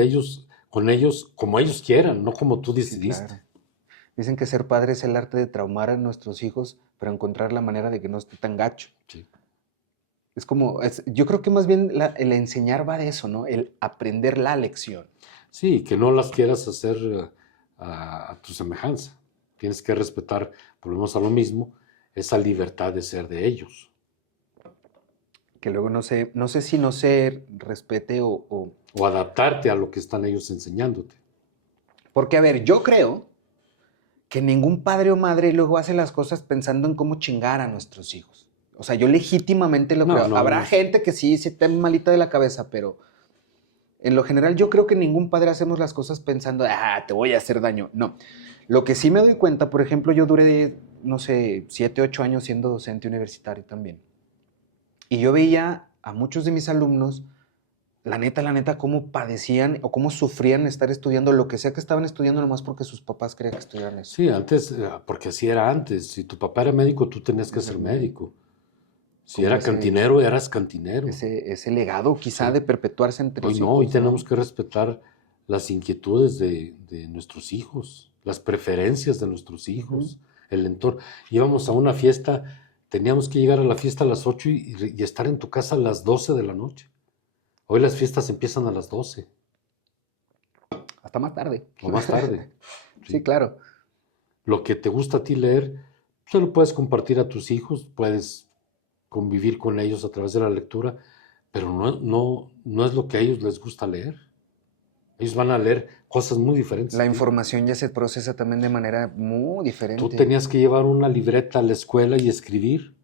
con ellos como ellos quieran, no como tú Sí, decidiste. claro. Dicen que ser padre es el arte de traumar a nuestros hijos, pero encontrar la manera de que no esté tan gacho. Sí. Es como, yo creo que más bien el enseñar va de eso, ¿no? El aprender la lección. Sí, que no las quieras hacer a tu semejanza. Tienes que respetar, volvemos a lo mismo, esa libertad de ser de ellos. Que luego no sé si no se respete O adaptarte a lo que están ellos enseñándote. Porque, a ver, yo creo que ningún padre o madre luego hace las cosas pensando en cómo chingar a nuestros hijos. O sea, yo legítimamente lo No, creo. no, Habrá no. gente que sí se está malita de la cabeza, pero en lo general yo creo que ningún padre hacemos las cosas pensando, te voy a hacer daño. No. Lo que sí me doy cuenta, por ejemplo, yo duré, no sé, 7, 8 años siendo docente universitario también. Y yo veía a muchos de mis alumnos, la neta, cómo padecían o cómo sufrían estar estudiando lo que sea que estaban estudiando nomás porque sus papás querían que estudiaran eso. Sí, antes, porque así era antes. Si tu papá era médico, tú tenías que ser médico. Si Como era cantinero, eras cantinero. ese legado quizá Sí. de perpetuarse entre Hoy los no, hijos. hoy tenemos que respetar las inquietudes de nuestros hijos, las preferencias de nuestros hijos, el entorno. Íbamos a una fiesta, teníamos que llegar a la fiesta a las 8 y estar en tu casa a las 12 de la noche. Hoy las fiestas empiezan a las 12 Hasta más tarde. o más tarde. Sí, claro. Lo que te gusta a ti leer, se lo puedes compartir a tus hijos, puedes convivir con ellos a través de la lectura, pero no es lo que a ellos les gusta leer. Ellos van a leer cosas muy diferentes La a ti. información ya se procesa también de manera muy Tú diferente. tenías que llevar una libreta a la escuela y escribir.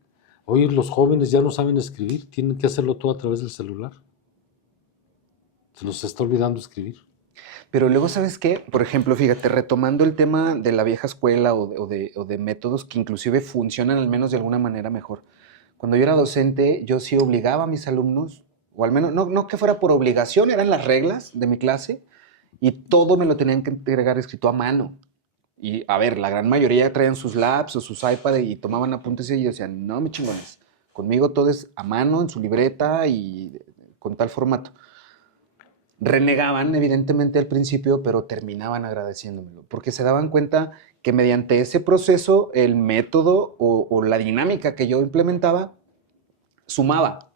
Hoy los jóvenes ya no saben escribir, tienen que hacerlo todo a través del celular. Se nos está olvidando escribir. Pero luego, ¿sabes qué? Por ejemplo, fíjate, retomando el tema de la vieja escuela o de métodos que inclusive funcionan al menos de alguna manera mejor. Cuando yo era docente, yo sí obligaba a mis alumnos, o al menos, no que fuera por obligación, eran las reglas de mi clase, y todo me lo tenían que entregar escrito a mano. Y a ver, la gran mayoría traían sus labs o sus iPads y tomaban apuntes y yo decían, no, me chingones, conmigo todo es a mano, en su libreta y con tal formato. Renegaban evidentemente al principio, pero terminaban agradeciéndomelo, porque se daban cuenta que mediante ese proceso, el método o la dinámica que yo implementaba sumaba.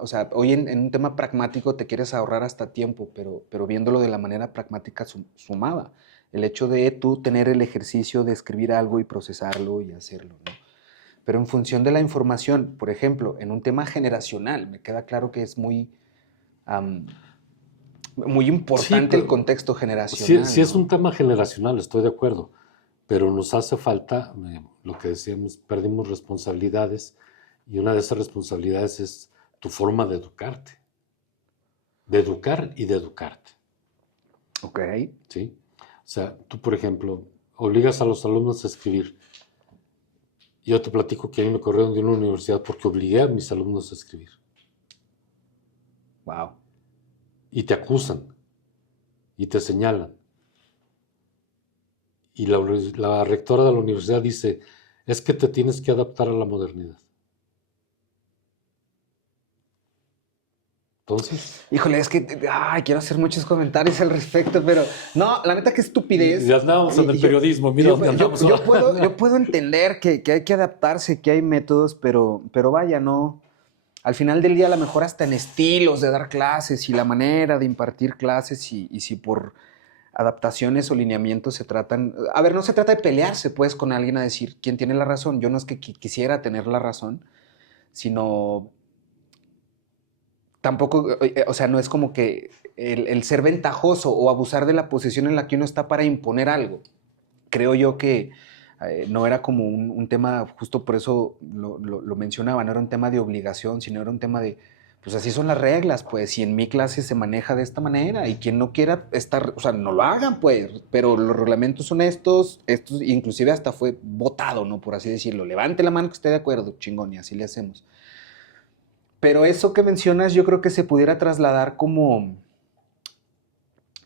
O sea, hoy en un tema pragmático te quieres ahorrar hasta tiempo, pero viéndolo de la manera pragmática sumaba. El hecho de tú tener el ejercicio de escribir algo y procesarlo y hacerlo, ¿no? Pero en función de la información, por ejemplo, en un tema generacional, me queda claro que es muy Sí, importante el pero contexto sí, generacional, sí es ¿no? un tema generacional, estoy de acuerdo, pero nos hace falta, lo que decíamos, perdimos responsabilidades y una de esas responsabilidades es tu forma de educarte, de educar y de educarte, Ok. ¿sí? O sea, tú, por ejemplo, obligas a los alumnos a escribir. Yo te platico que a mí me corrieron de una universidad porque obligué a mis alumnos a escribir. Wow. Y te acusan y te señalan. Y la rectora de la universidad dice, es que te tienes que adaptar a la modernidad. Entonces, Híjole, es que quiero hacer muchos comentarios al respecto, pero no, la neta, qué estupidez. ya andamos en el periodismo, mira dónde andamos. Yo puedo entender que hay que adaptarse, que hay métodos, pero vaya, no. Al final del día, a lo mejor hasta en estilos de dar clases y la manera de impartir clases y si por adaptaciones o lineamientos se tratan... A ver, no se trata de pelearse, pues, con alguien a decir quién tiene la razón. Yo no es que quisiera tener la razón, sino tampoco, o sea, no es como que el ser ventajoso o abusar de la posición en la que uno está para imponer algo. Creo yo que no era como un tema, justo por eso lo mencionaba, no era un tema de obligación, sino era un tema de, pues así son las reglas, pues, si en mi clase se maneja de esta manera y quien no quiera estar, o sea, no lo hagan, pues, pero los reglamentos son estos, inclusive hasta fue votado, ¿no? Por así decirlo, levante la mano que esté de acuerdo, chingón, y así le hacemos. Pero eso que mencionas yo creo que se pudiera trasladar como,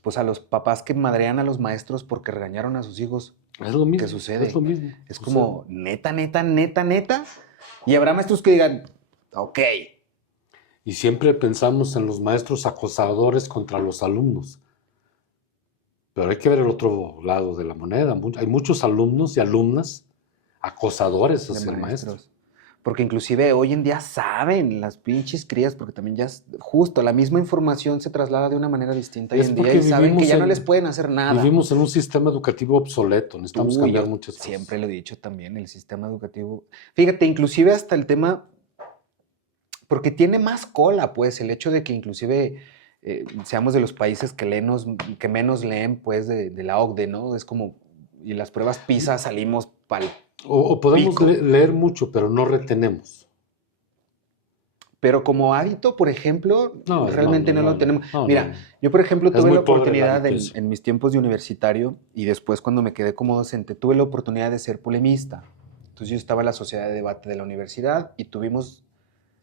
pues a los papás que madrean a los maestros porque regañaron a sus hijos. Es lo mismo. ¿Qué sucede? Es lo mismo. Es como neta. Y habrá maestros que digan, ok. Y siempre pensamos en los maestros acosadores contra los alumnos. Pero hay que ver el otro lado de la moneda. Hay muchos alumnos y alumnas acosadores hacia el maestro. Porque inclusive hoy en día saben las pinches crías, porque también ya justo la misma información se traslada de una manera distinta hoy en día y saben que ya no les pueden hacer nada. Vivimos en un sistema educativo obsoleto, necesitamos cambiar muchas cosas. Siempre lo he dicho también, el sistema educativo. Fíjate, inclusive hasta el tema, porque tiene más cola, pues, el hecho de que inclusive seamos de los países que menos leen, pues, de la OCDE, ¿no? Es como, y las pruebas PISA salimos pal. O podemos leer mucho, pero no retenemos. Pero como hábito, por ejemplo, realmente no lo tenemos. Mira, yo por ejemplo Es tuve muy la pobre oportunidad el hábito en mis tiempos de universitario y después cuando me quedé como docente, tuve la oportunidad de ser polemista. Entonces yo estaba en la sociedad de debate de la universidad y tuvimos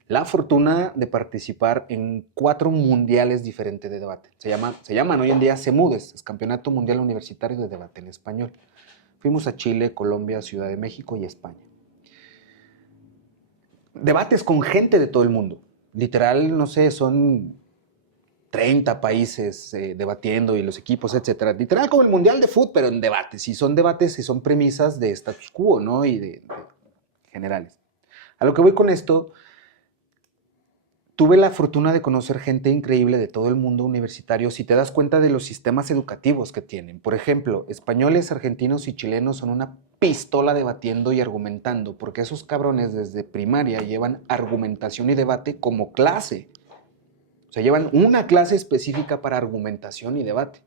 la fortuna de participar en 4 mundiales diferentes de debate. Se llaman hoy en día CEMUDES, es Campeonato Mundial Universitario de Debate en Español. Fuimos a Chile, Colombia, Ciudad de México y España. Debates con gente de todo el mundo. Literal, no sé, son 30 países debatiendo y los equipos, etcétera. Literal como el Mundial de Fútbol, pero en debates. Y son debates y son premisas de status quo, ¿no? Y de generales. A lo que voy con esto, tuve la fortuna de conocer gente increíble de todo el mundo universitario si te das cuenta de los sistemas educativos que tienen. Por ejemplo, españoles, argentinos y chilenos son una pistola debatiendo y argumentando, porque esos cabrones desde primaria llevan argumentación y debate como clase. O sea, llevan una clase específica para argumentación y debate.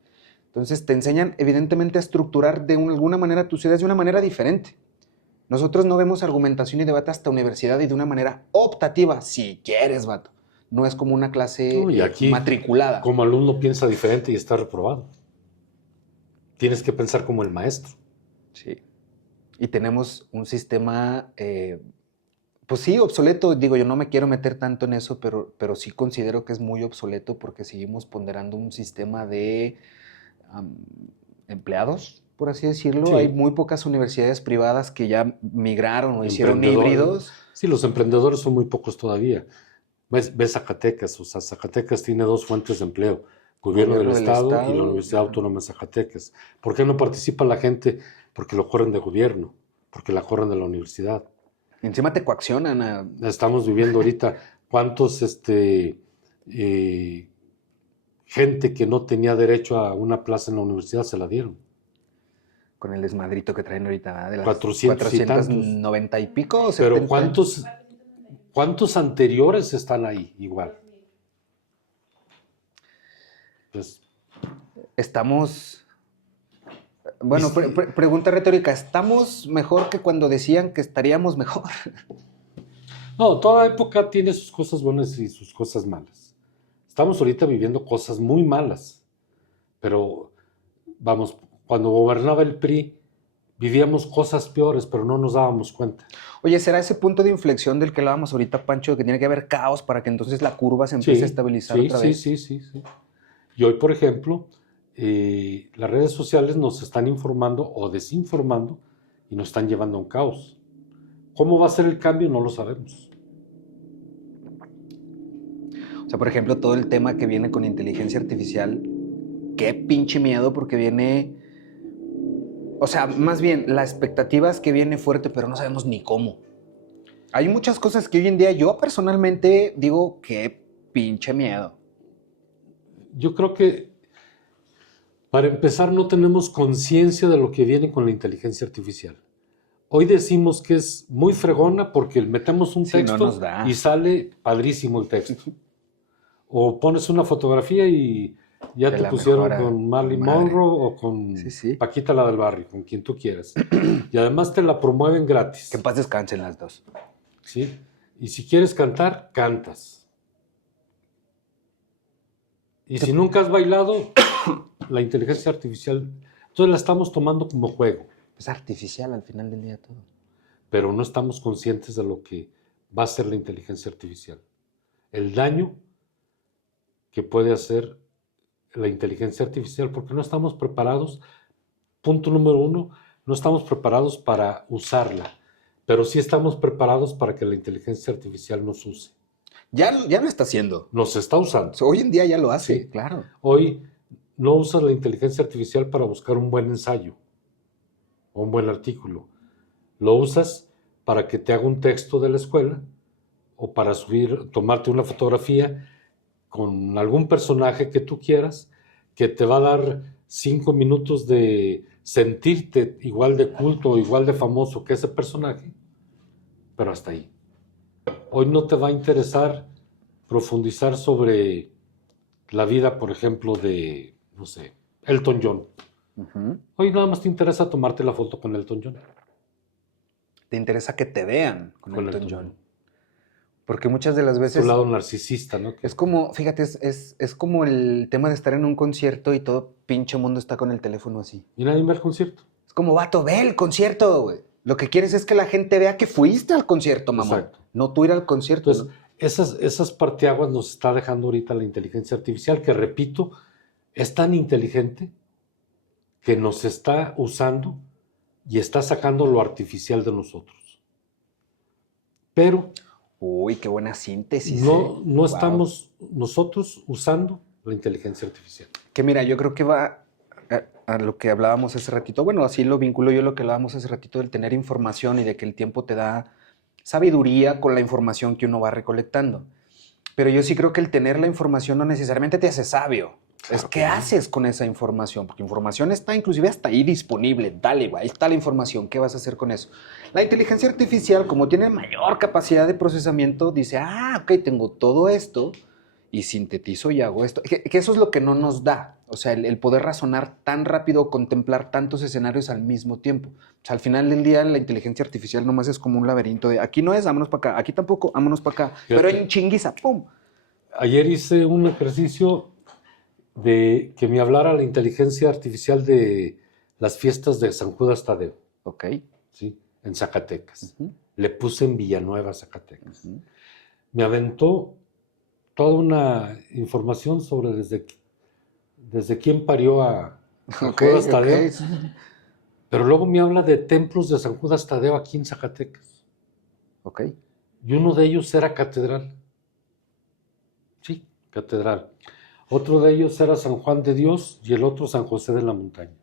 Entonces te enseñan evidentemente a estructurar de alguna manera tus ideas de una manera diferente. Nosotros no vemos argumentación y debate hasta universidad y de una manera optativa, si quieres, vato. No es como una clase matriculada. Como alumno piensa diferente y está reprobado. Tienes que pensar como el maestro. Sí. Y tenemos un sistema, pues sí, obsoleto. Digo, yo no me quiero meter tanto en eso, pero sí considero que es muy obsoleto porque seguimos ponderando un sistema de empleados, por así decirlo. Sí. Hay muy pocas universidades privadas que ya migraron o hicieron híbridos. Sí, los emprendedores son muy pocos todavía. Ves Zacatecas, o sea, Zacatecas tiene 2 fuentes de empleo, gobierno del Estado y la Universidad Autónoma de Zacatecas. ¿Por qué no participa la gente? Porque lo corren de gobierno, porque la corren de la universidad. Encima te coaccionan. Estamos viviendo ahorita cuántos, gente que no tenía derecho a una plaza en la universidad se la dieron. Con el desmadrito que traen ahorita, ¿verdad? De las 490 y pico. ¿O 70? Pero ¿cuántos anteriores están ahí igual? Pues, estamos... Bueno, pregunta retórica. ¿Estamos mejor que cuando decían que estaríamos mejor? No, toda época tiene sus cosas buenas y sus cosas malas. Estamos ahorita viviendo cosas muy malas. Pero, vamos, cuando gobernaba el PRI, vivíamos cosas peores, pero no nos dábamos cuenta. Oye, ¿será ese punto de inflexión del que hablábamos ahorita, Pancho, que tiene que haber caos para que entonces la curva se empiece a estabilizar otra vez? Sí. Y hoy, por ejemplo, las redes sociales nos están informando o desinformando y nos están llevando a un caos. ¿Cómo va a ser el cambio? No lo sabemos. sea, por ejemplo, todo el tema que viene con inteligencia artificial, qué pinche miedo porque viene... O sea, más bien, la expectativa es que viene fuerte, pero no sabemos ni cómo. Hay muchas cosas que hoy en día yo personalmente digo, qué pinche miedo. Yo creo que para empezar no tenemos conciencia de lo que viene con la inteligencia artificial. Hoy decimos que es muy fregona porque metemos un Sí, no texto nos da. y sale padrísimo el texto. O pones una fotografía y ya Te te la pusieron mejora, con Marilyn madre. Monroe o con Sí, sí. Paquita la del barrio, con quien tú quieras. Y además te la promueven gratis. Que en paz descansen las dos. ¿Sí? Y si quieres cantar, cantas. Y si nunca has bailado, la inteligencia artificial, entonces la estamos tomando como juego, Es artificial al final del día todo. pero no estamos conscientes de lo que va a ser la inteligencia artificial. El daño que puede hacer la inteligencia artificial, porque no estamos preparados. Punto número uno, no estamos preparados para usarla, pero sí estamos preparados para que la inteligencia artificial nos use. Ya lo está haciendo. Nos está usando. Hoy en día ya lo hace, Sí. claro. Hoy no usas la inteligencia artificial para buscar un buen ensayo o un buen artículo. Lo usas para que te haga un texto de la escuela o para tomarte una fotografía con algún personaje que tú quieras, que te va a dar 5 minutos de sentirte igual de culto o igual de famoso que ese personaje, pero hasta ahí. Hoy no te va a interesar profundizar sobre la vida, por ejemplo, de, no sé, Elton John. Hoy nada más te interesa tomarte la foto con Elton John. Te interesa que te vean con Con Elton Elton John. John. Porque muchas de las Es tu veces lado narcisista, ¿no? es como, fíjate, es como el tema de estar en un concierto y todo pinche mundo está con el teléfono así. Y nadie ve el concierto. Es como, vato, ve el concierto, güey. Lo que quieres es que la gente vea que fuiste al concierto, mamón. Exacto. No tú ir al concierto. Entonces, esas parteaguas nos está dejando ahorita la inteligencia artificial, que repito, es tan inteligente que nos está usando y está sacando lo artificial de nosotros. Pero Uy, qué buena síntesis. no Wow. estamos nosotros usando la inteligencia artificial. Que mira, yo creo que va a lo que hablábamos hace ratito. Bueno, así lo vinculo yo a lo que hablábamos hace ratito del tener información y de que el tiempo te da sabiduría con la información que uno va recolectando. Pero yo sí creo que el tener la información no necesariamente te hace sabio. Claro Es que qué no. haces con esa información, porque información está inclusive hasta ahí disponible. Dale, güey, ahí está la información, ¿qué vas a hacer con eso? La inteligencia artificial, como tiene mayor capacidad de procesamiento, dice, ok, tengo todo esto y sintetizo y hago esto. Que eso es lo que no nos da, o sea, el poder razonar tan rápido, contemplar tantos escenarios al mismo tiempo. O sea, al final del día la inteligencia artificial nomás es como un laberinto de aquí no es, vámonos para acá, aquí tampoco, vámonos para acá, pero en chinguiza, ¡pum! Ayer hice un ejercicio de que me hablara la inteligencia artificial de las fiestas de San Judas Tadeo, Ok. ¿sí? En Zacatecas. Ujú. Le puse en Villanueva, Zacatecas. Ujú. Me aventó toda una información sobre desde quién parió a Ok, Judas Tadeo, ok. pero luego me habla de templos de San Judas Tadeo aquí en Zacatecas. Ok. Y uno de ellos era catedral. Sí, catedral. Otro de ellos era San Juan de Dios y el otro San José de la Montaña.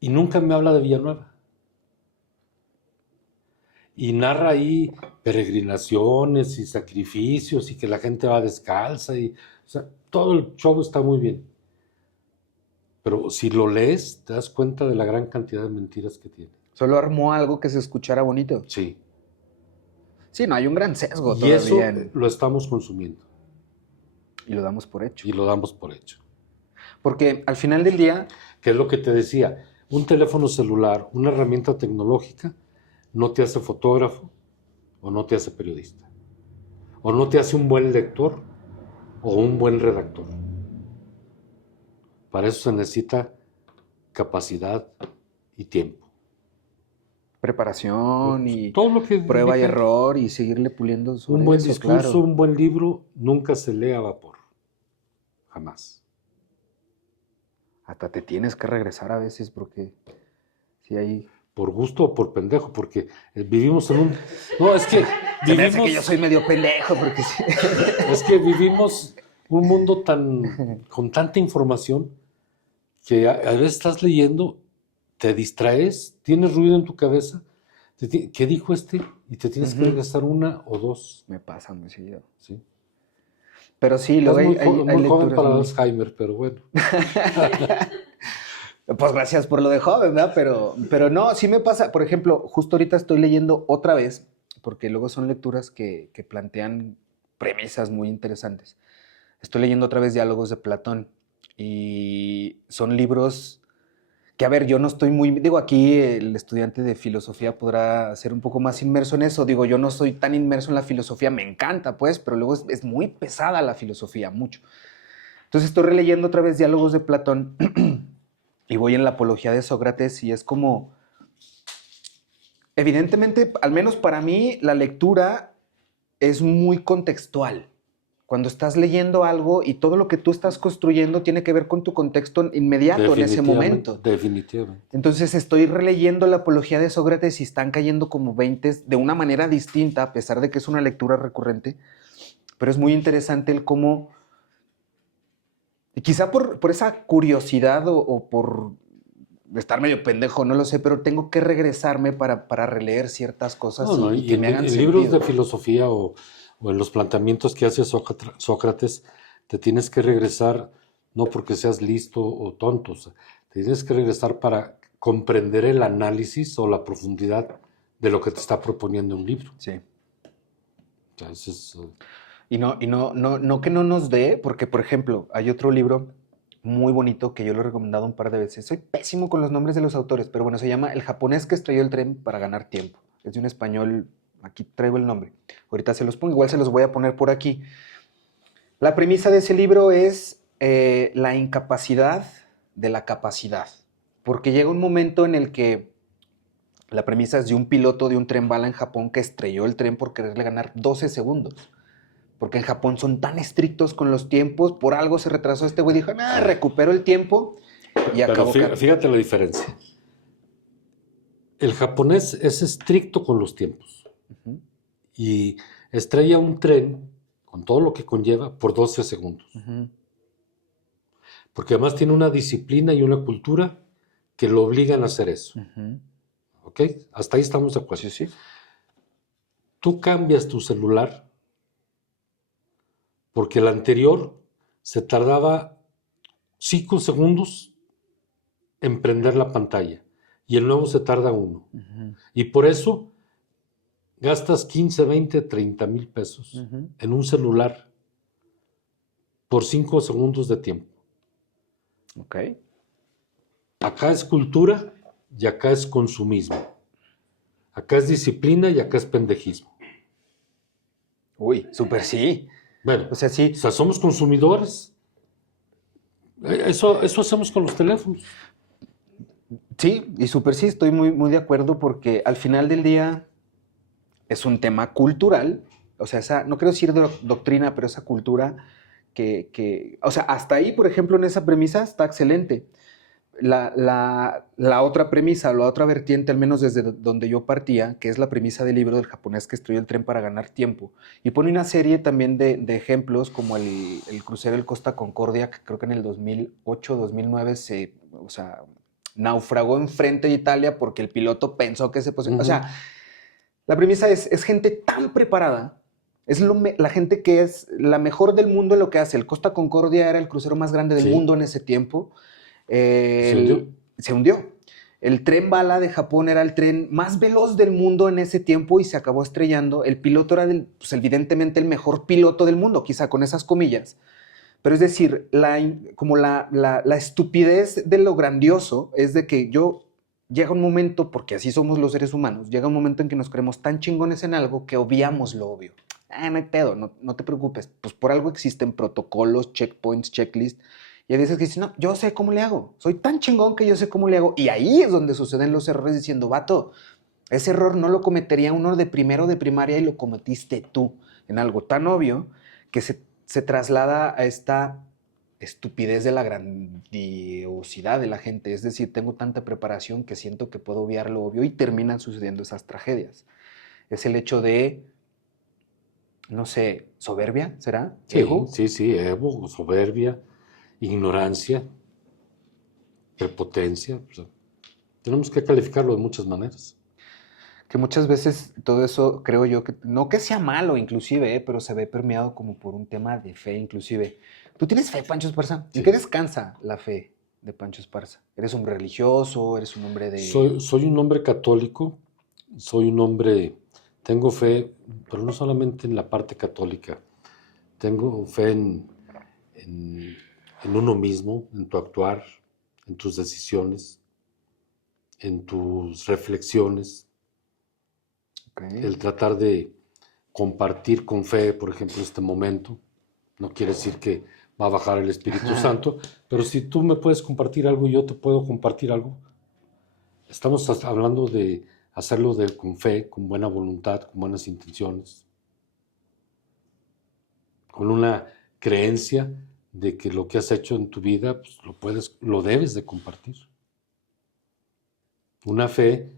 Y nunca me habla de Villanueva. Y narra ahí peregrinaciones y sacrificios y que la gente va descalza y, o sea, todo el show está muy bien. Pero si lo lees, te das cuenta de la gran cantidad de mentiras que tiene. Solo armó algo que se escuchara bonito. Sí. Sí, no, hay un gran sesgo Y todavía eso lo estamos consumiendo y lo damos por hecho. y lo damos por hecho. Porque al final del día, Que es lo que te decía, un teléfono celular, una herramienta tecnológica, no te hace fotógrafo o no te hace periodista. O no te hace un buen lector o un buen redactor. Para eso se necesita capacidad y tiempo. preparación y Todo lo que prueba y dije, error y seguirle puliendo sobre un buen eso, discurso, claro. un buen libro, nunca se lee a vapor. Jamás. Hasta te tienes que regresar a veces porque sí hay... por gusto o por pendejo, porque vivimos en un... No, es que Se me hace vivimos... que yo soy medio pendejo, porque sí. Es que vivimos un mundo con tanta información que a veces estás leyendo, te distraes, tienes ruido en tu cabeza, ¿qué dijo este? Y te tienes que regresar una o dos. Me pasa muy seguido. ¿Sí? Pero sí, Estás luego muy, hay muy joven lecturas para muy... Alzheimer, pero bueno. Pues gracias por lo de joven, ¿verdad? Pero no, sí me pasa. Por ejemplo, justo ahorita estoy leyendo otra vez, porque luego son lecturas que plantean premisas muy interesantes. Estoy leyendo otra vez Diálogos de Platón y son libros que, a ver, yo no estoy muy... Digo, aquí el estudiante de filosofía podrá ser un poco más inmerso en eso. Digo, yo no soy tan inmerso en la filosofía, me encanta, pues, pero luego es muy pesada la filosofía, mucho. Entonces estoy releyendo otra vez Diálogos de Platón y voy en la apología de Sócrates y es como, evidentemente, al menos para mí, la lectura es muy contextual. Cuando estás leyendo algo y todo lo que tú estás construyendo tiene que ver con tu contexto inmediato en ese momento. Definitivamente. Entonces estoy releyendo la apología de Sócrates y están cayendo como veintes de una manera distinta, a pesar de que es una lectura recurrente, pero es muy interesante el cómo, quizá por esa curiosidad o por estar medio pendejo, no lo sé, pero tengo que regresarme para releer ciertas cosas No, no, y y que me hagan en libros sentido. de filosofía o en los planteamientos que hace Sócrates, te tienes que regresar no porque seas listo o tonto, o sea, te tienes que regresar para comprender el análisis o la profundidad de lo que te está proponiendo un libro. Sí. O sea, Y no que no nos dé, porque por ejemplo, hay otro libro muy bonito que yo lo he recomendado un par de veces. Soy pésimo con los nombres de los autores, pero bueno, se llama El japonés que estrelló el tren para ganar tiempo. Es de un español, aquí traigo el nombre. Ahorita se los pongo, igual se los voy a poner por aquí. La premisa de ese libro es la incapacidad de la capacidad, porque llega un momento en el que la premisa es de un piloto de un tren bala en Japón que estrelló el tren por quererle ganar 12 segundos. Porque en Japón son tan estrictos con los tiempos, por algo se retrasó este güey, dijo, nah, recupero el tiempo y pero acabó. fíjate la diferencia. El japonés es estricto con los tiempos Uh-huh, y estrella un tren con todo lo que conlleva por 12 segundos. uh-huh. Porque además tiene una disciplina y una cultura que lo obligan a hacer eso. Uh-huh. ¿Ok? Hasta ahí estamos de acuerdo. Sí, sí. Tú cambias tu celular porque el anterior se tardaba 5 segundos en prender la pantalla y el nuevo se tarda 1. Uh-huh. Y por eso gastas 15, 20, 30 mil pesos Uh-huh. en un celular por 5 segundos de tiempo. Ok. Acá es cultura y acá es consumismo. Acá es disciplina y acá es pendejismo. Uy, súper sí. Bueno, O sea, sí. o sea, somos consumidores. Eso hacemos con los teléfonos. Sí, y súper sí, estoy muy, muy de acuerdo porque al final del día es un tema cultural. O sea, esa, no quiero decir doctrina, pero esa cultura o sea, hasta ahí, por ejemplo, en esa premisa está excelente. La otra premisa, la otra vertiente, al menos desde donde yo partía, que es la premisa del libro del japonés que estrelló el tren para ganar tiempo, y pone una serie también de ejemplos como el crucero del Costa Concordia, que creo que en el 2008, 2009 o sea, naufragó enfrente de Italia porque el piloto pensó que se podía... O sea, la premisa es gente tan preparada, es la gente que es la mejor del mundo en lo que hace. El Costa Concordia era el crucero más grande del mundo en ese tiempo. Se hundió. El tren bala de Japón era el tren más veloz del mundo en ese tiempo y se acabó estrellando. El piloto era pues, evidentemente el mejor piloto del mundo, quizá con esas comillas. Pero es decir, la estupidez de lo grandioso es de que llega un momento, porque así somos los seres humanos, llega un momento en que nos creemos tan chingones en algo que obviamos lo obvio. No hay pedo, no te preocupes. Pues por algo existen protocolos, checkpoints, checklists. Y hay veces que dicen, no, yo sé cómo le hago. Soy tan chingón que yo sé cómo le hago. Y ahí es donde suceden los errores diciendo, vato, ese error no lo cometería uno de primero de primaria y lo cometiste tú en algo tan obvio que se traslada a esta estupidez de la grandiosidad de la gente. Es decir, tengo tanta preparación que siento que puedo obviar lo obvio y terminan sucediendo esas tragedias. Es el hecho de, no sé, soberbia, ¿será? Sí, ¿Ego? sí, sí, ego, soberbia, ignorancia, prepotencia. O sea, tenemos que calificarlo de muchas maneras. Que muchas veces todo eso creo yo que, no que sea malo inclusive, pero se ve permeado como por un tema de fe inclusive. ¿Tú tienes fe, Pancho Esparza? ¿En qué Sí. descansa la fe de Pancho Esparza? ¿Eres un religioso? ¿Eres un hombre de...? Soy un hombre católico, soy un hombre, tengo fe, pero no solamente en la parte católica, tengo fe en, en uno mismo, en tu actuar, en tus decisiones, en tus reflexiones, Ok. el tratar de compartir con fe, por ejemplo, este momento. No quiere decir que va a bajar el Espíritu Santo, pero si tú me puedes compartir algo y yo te puedo compartir algo, estamos hablando de hacerlo con fe, con buena voluntad, con buenas intenciones, con una creencia de que lo que has hecho en tu vida pues, lo debes de compartir. Una fe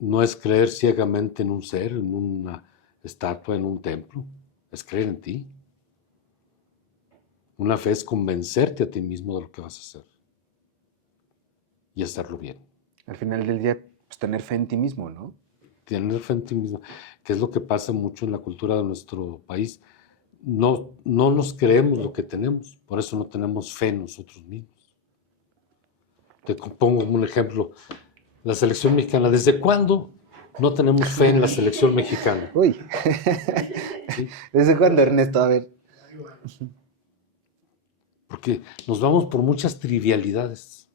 no es creer ciegamente en un ser, en una estatua, en un templo, es creer en ti. Una fe es convencerte a ti mismo de lo que vas a hacer y hacerlo bien. Al final del día, pues tener fe en ti mismo, ¿no? Tener fe en ti mismo, que es lo que pasa mucho en la cultura de nuestro país. No nos creemos lo que tenemos, por eso no tenemos fe en nosotros mismos. Te pongo un ejemplo, la selección mexicana. ¿Desde cuándo no tenemos fe en la selección mexicana? Uy. ¿Sí? ¿Desde cuándo, Ernesto? A ver. Porque nos vamos por muchas trivialidades.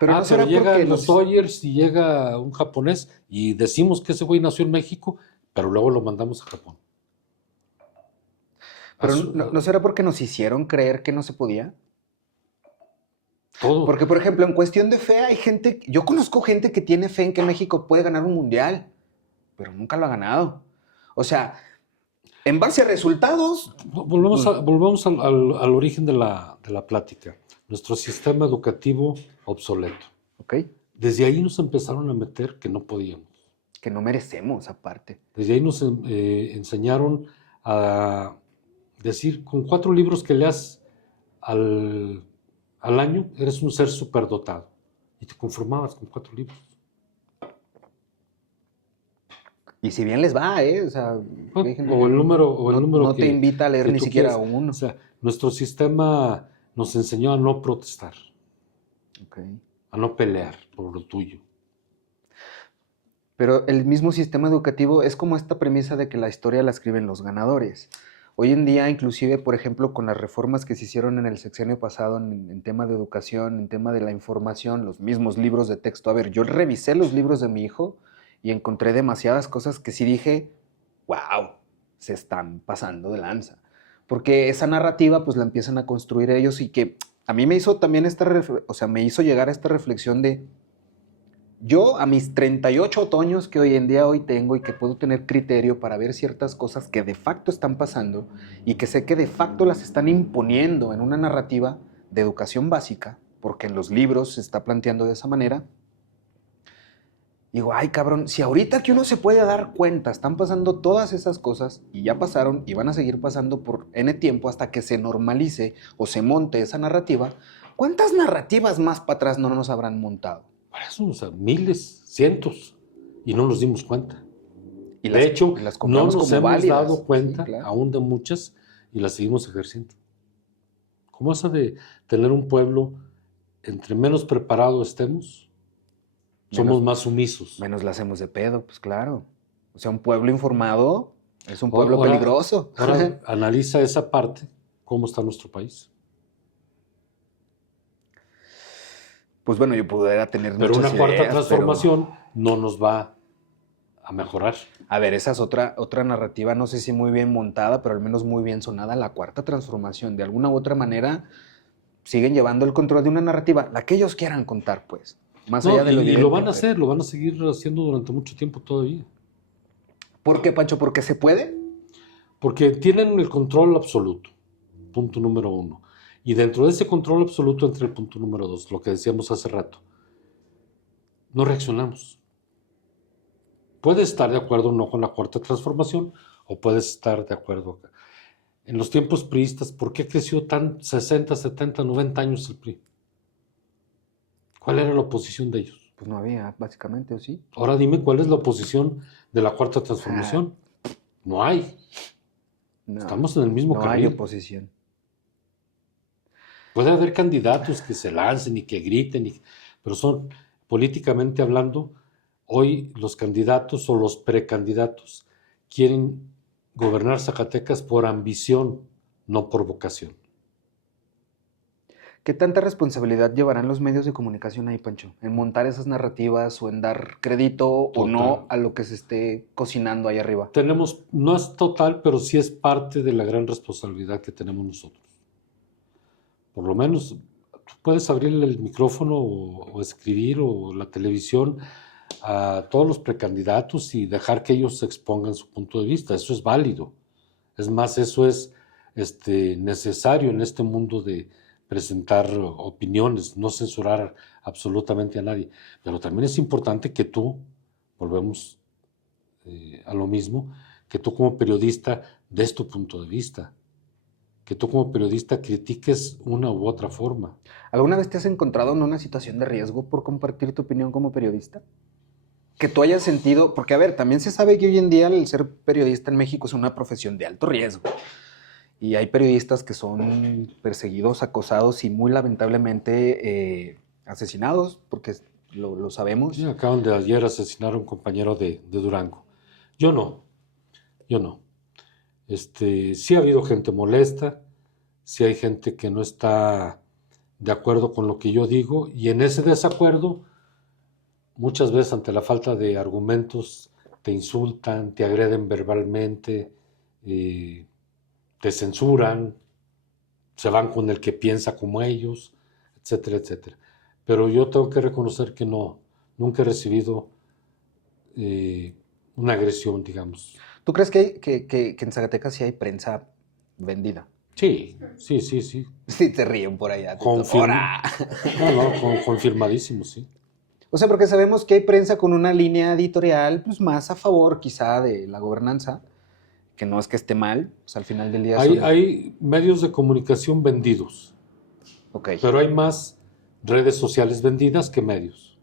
Pero no Pero será porque llegan los Dodgers y llega un japonés y decimos que ese güey nació en México, pero luego lo mandamos a Japón. Pero no será porque nos hicieron creer que no se podía. Todo. Porque, por ejemplo, en cuestión de fe hay gente, yo conozco gente que tiene fe en que México puede ganar un mundial, pero nunca lo ha ganado. O sea, en base a resultados, Volvemos al origen de la plática. Nuestro sistema educativo obsoleto. ok, Desde ahí nos empezaron a meter que no podíamos. que no merecemos aparte. Desde ahí nos enseñaron a decir, con 4 libros que leas al año, eres un ser superdotado. Y te conformabas con 4 libros. Y si bien les va, ¿eh? O sea, hay gente O que el número no te invita a leer que ni tú siquiera quieras. uno. O sea, nuestro sistema nos enseñó a no protestar, Ok. a no pelear por lo tuyo. Pero el mismo sistema educativo es como esta premisa de que la historia la escriben los ganadores. Hoy en día, inclusive, por ejemplo, con las reformas que se hicieron en el sexenio pasado en tema de educación, en tema de la información, los mismos libros de texto. A ver, yo revisé los libros de mi hijo y encontré demasiadas cosas que sí dije, wow, se están pasando de lanza. Porque esa narrativa pues la empiezan a construir ellos y que a mí me hizo también me hizo llegar a esta reflexión de yo a mis 38 otoños que hoy tengo y que puedo tener criterio para ver ciertas cosas que de facto están pasando y que sé que de facto las están imponiendo en una narrativa de educación básica, porque en los libros se está planteando de esa manera, digo, ay cabrón, si ahorita que uno se puede dar cuenta, están pasando todas esas cosas y ya pasaron y van a seguir pasando por N tiempo hasta que se normalice o se monte esa narrativa, ¿cuántas narrativas más para atrás no nos habrán montado? Para eso, o sea, miles, cientos, y no nos dimos cuenta. Y De hecho, las no compramos nos como hemos válidas. dado cuenta Sí, claro. aún de muchas y las seguimos ejerciendo. ¿Cómo eso de tener un pueblo, entre menos preparado estemos, somos más sumisos? Menos la hacemos de pedo, pues claro. O sea, un pueblo informado es un pueblo Ahora, peligroso. ahora analiza esa parte, cómo está nuestro país. Pues bueno, yo pudiera tener Pero muchas una cuarta ideas, transformación no nos va a mejorar. A ver, esa es otra narrativa, no sé si muy bien montada, pero al menos muy bien sonada, la cuarta transformación. De alguna u otra manera siguen llevando el control de una narrativa, la que ellos quieran contar, pues. Más allá No, de lo y evidente. lo van a hacer, lo van a seguir haciendo durante mucho tiempo todavía. ¿Por qué, Pancho? ¿Porque se puede? Porque tienen el control absoluto, punto número 1. Y dentro de ese control absoluto entra el punto número 2, lo que decíamos hace rato. No reaccionamos. Puedes estar de acuerdo o no con la cuarta transformación, o puedes estar de acuerdo. En los tiempos priistas, ¿por qué creció tan 60, 70, 90 años el PRI? ¿Cuál era la oposición de ellos? Pues no había, básicamente, ¿o sí? Ahora dime, ¿cuál es la oposición de la cuarta transformación? No hay. No, Estamos en el mismo no hay carril. oposición. Puede haber candidatos que se lancen y que griten, pero son, políticamente hablando, hoy los candidatos o los precandidatos quieren gobernar Zacatecas por ambición, no por vocación. ¿Qué tanta responsabilidad llevarán los medios de comunicación ahí, Pancho? ¿En montar esas narrativas o en dar crédito o no a lo que se esté cocinando ahí arriba? No es total, pero sí es parte de la gran responsabilidad que tenemos nosotros. Por lo menos, tú puedes abrirle el micrófono o escribir o la televisión a todos los precandidatos y dejar que ellos expongan su punto de vista. Eso es válido. Es más, eso es necesario en este mundo de presentar opiniones, no censurar absolutamente a nadie. Pero también es importante que tú, volvemos a lo mismo, que tú como periodista des tu punto de vista, que tú como periodista critiques una u otra forma. ¿Alguna vez te has encontrado en una situación de riesgo por compartir tu opinión como periodista? Que tú hayas sentido, porque a ver, también se sabe que hoy en día el ser periodista en México es una profesión de alto riesgo. Y hay periodistas que son perseguidos, acosados y muy lamentablemente asesinados, porque lo sabemos. Sí, acaban de ayer asesinar a un compañero de Durango. Yo no. Sí ha habido gente molesta, sí hay gente que no está de acuerdo con lo que yo digo, y en ese desacuerdo, muchas veces ante la falta de argumentos, te insultan, te agreden verbalmente, te censuran, se van con el que piensa como ellos, etcétera, etcétera. Pero yo tengo que reconocer que nunca he recibido una agresión, digamos. ¿Tú crees que en Zacatecas sí hay prensa vendida? Sí. Sí, te ríen por allá. Confirmadísimo, sí. O sea, porque sabemos que hay prensa con una línea editorial pues, más a favor quizá de la gobernanza, que no es que esté mal, pues al final del día Hay medios de comunicación vendidos, okay. Pero hay más redes sociales vendidas que medios.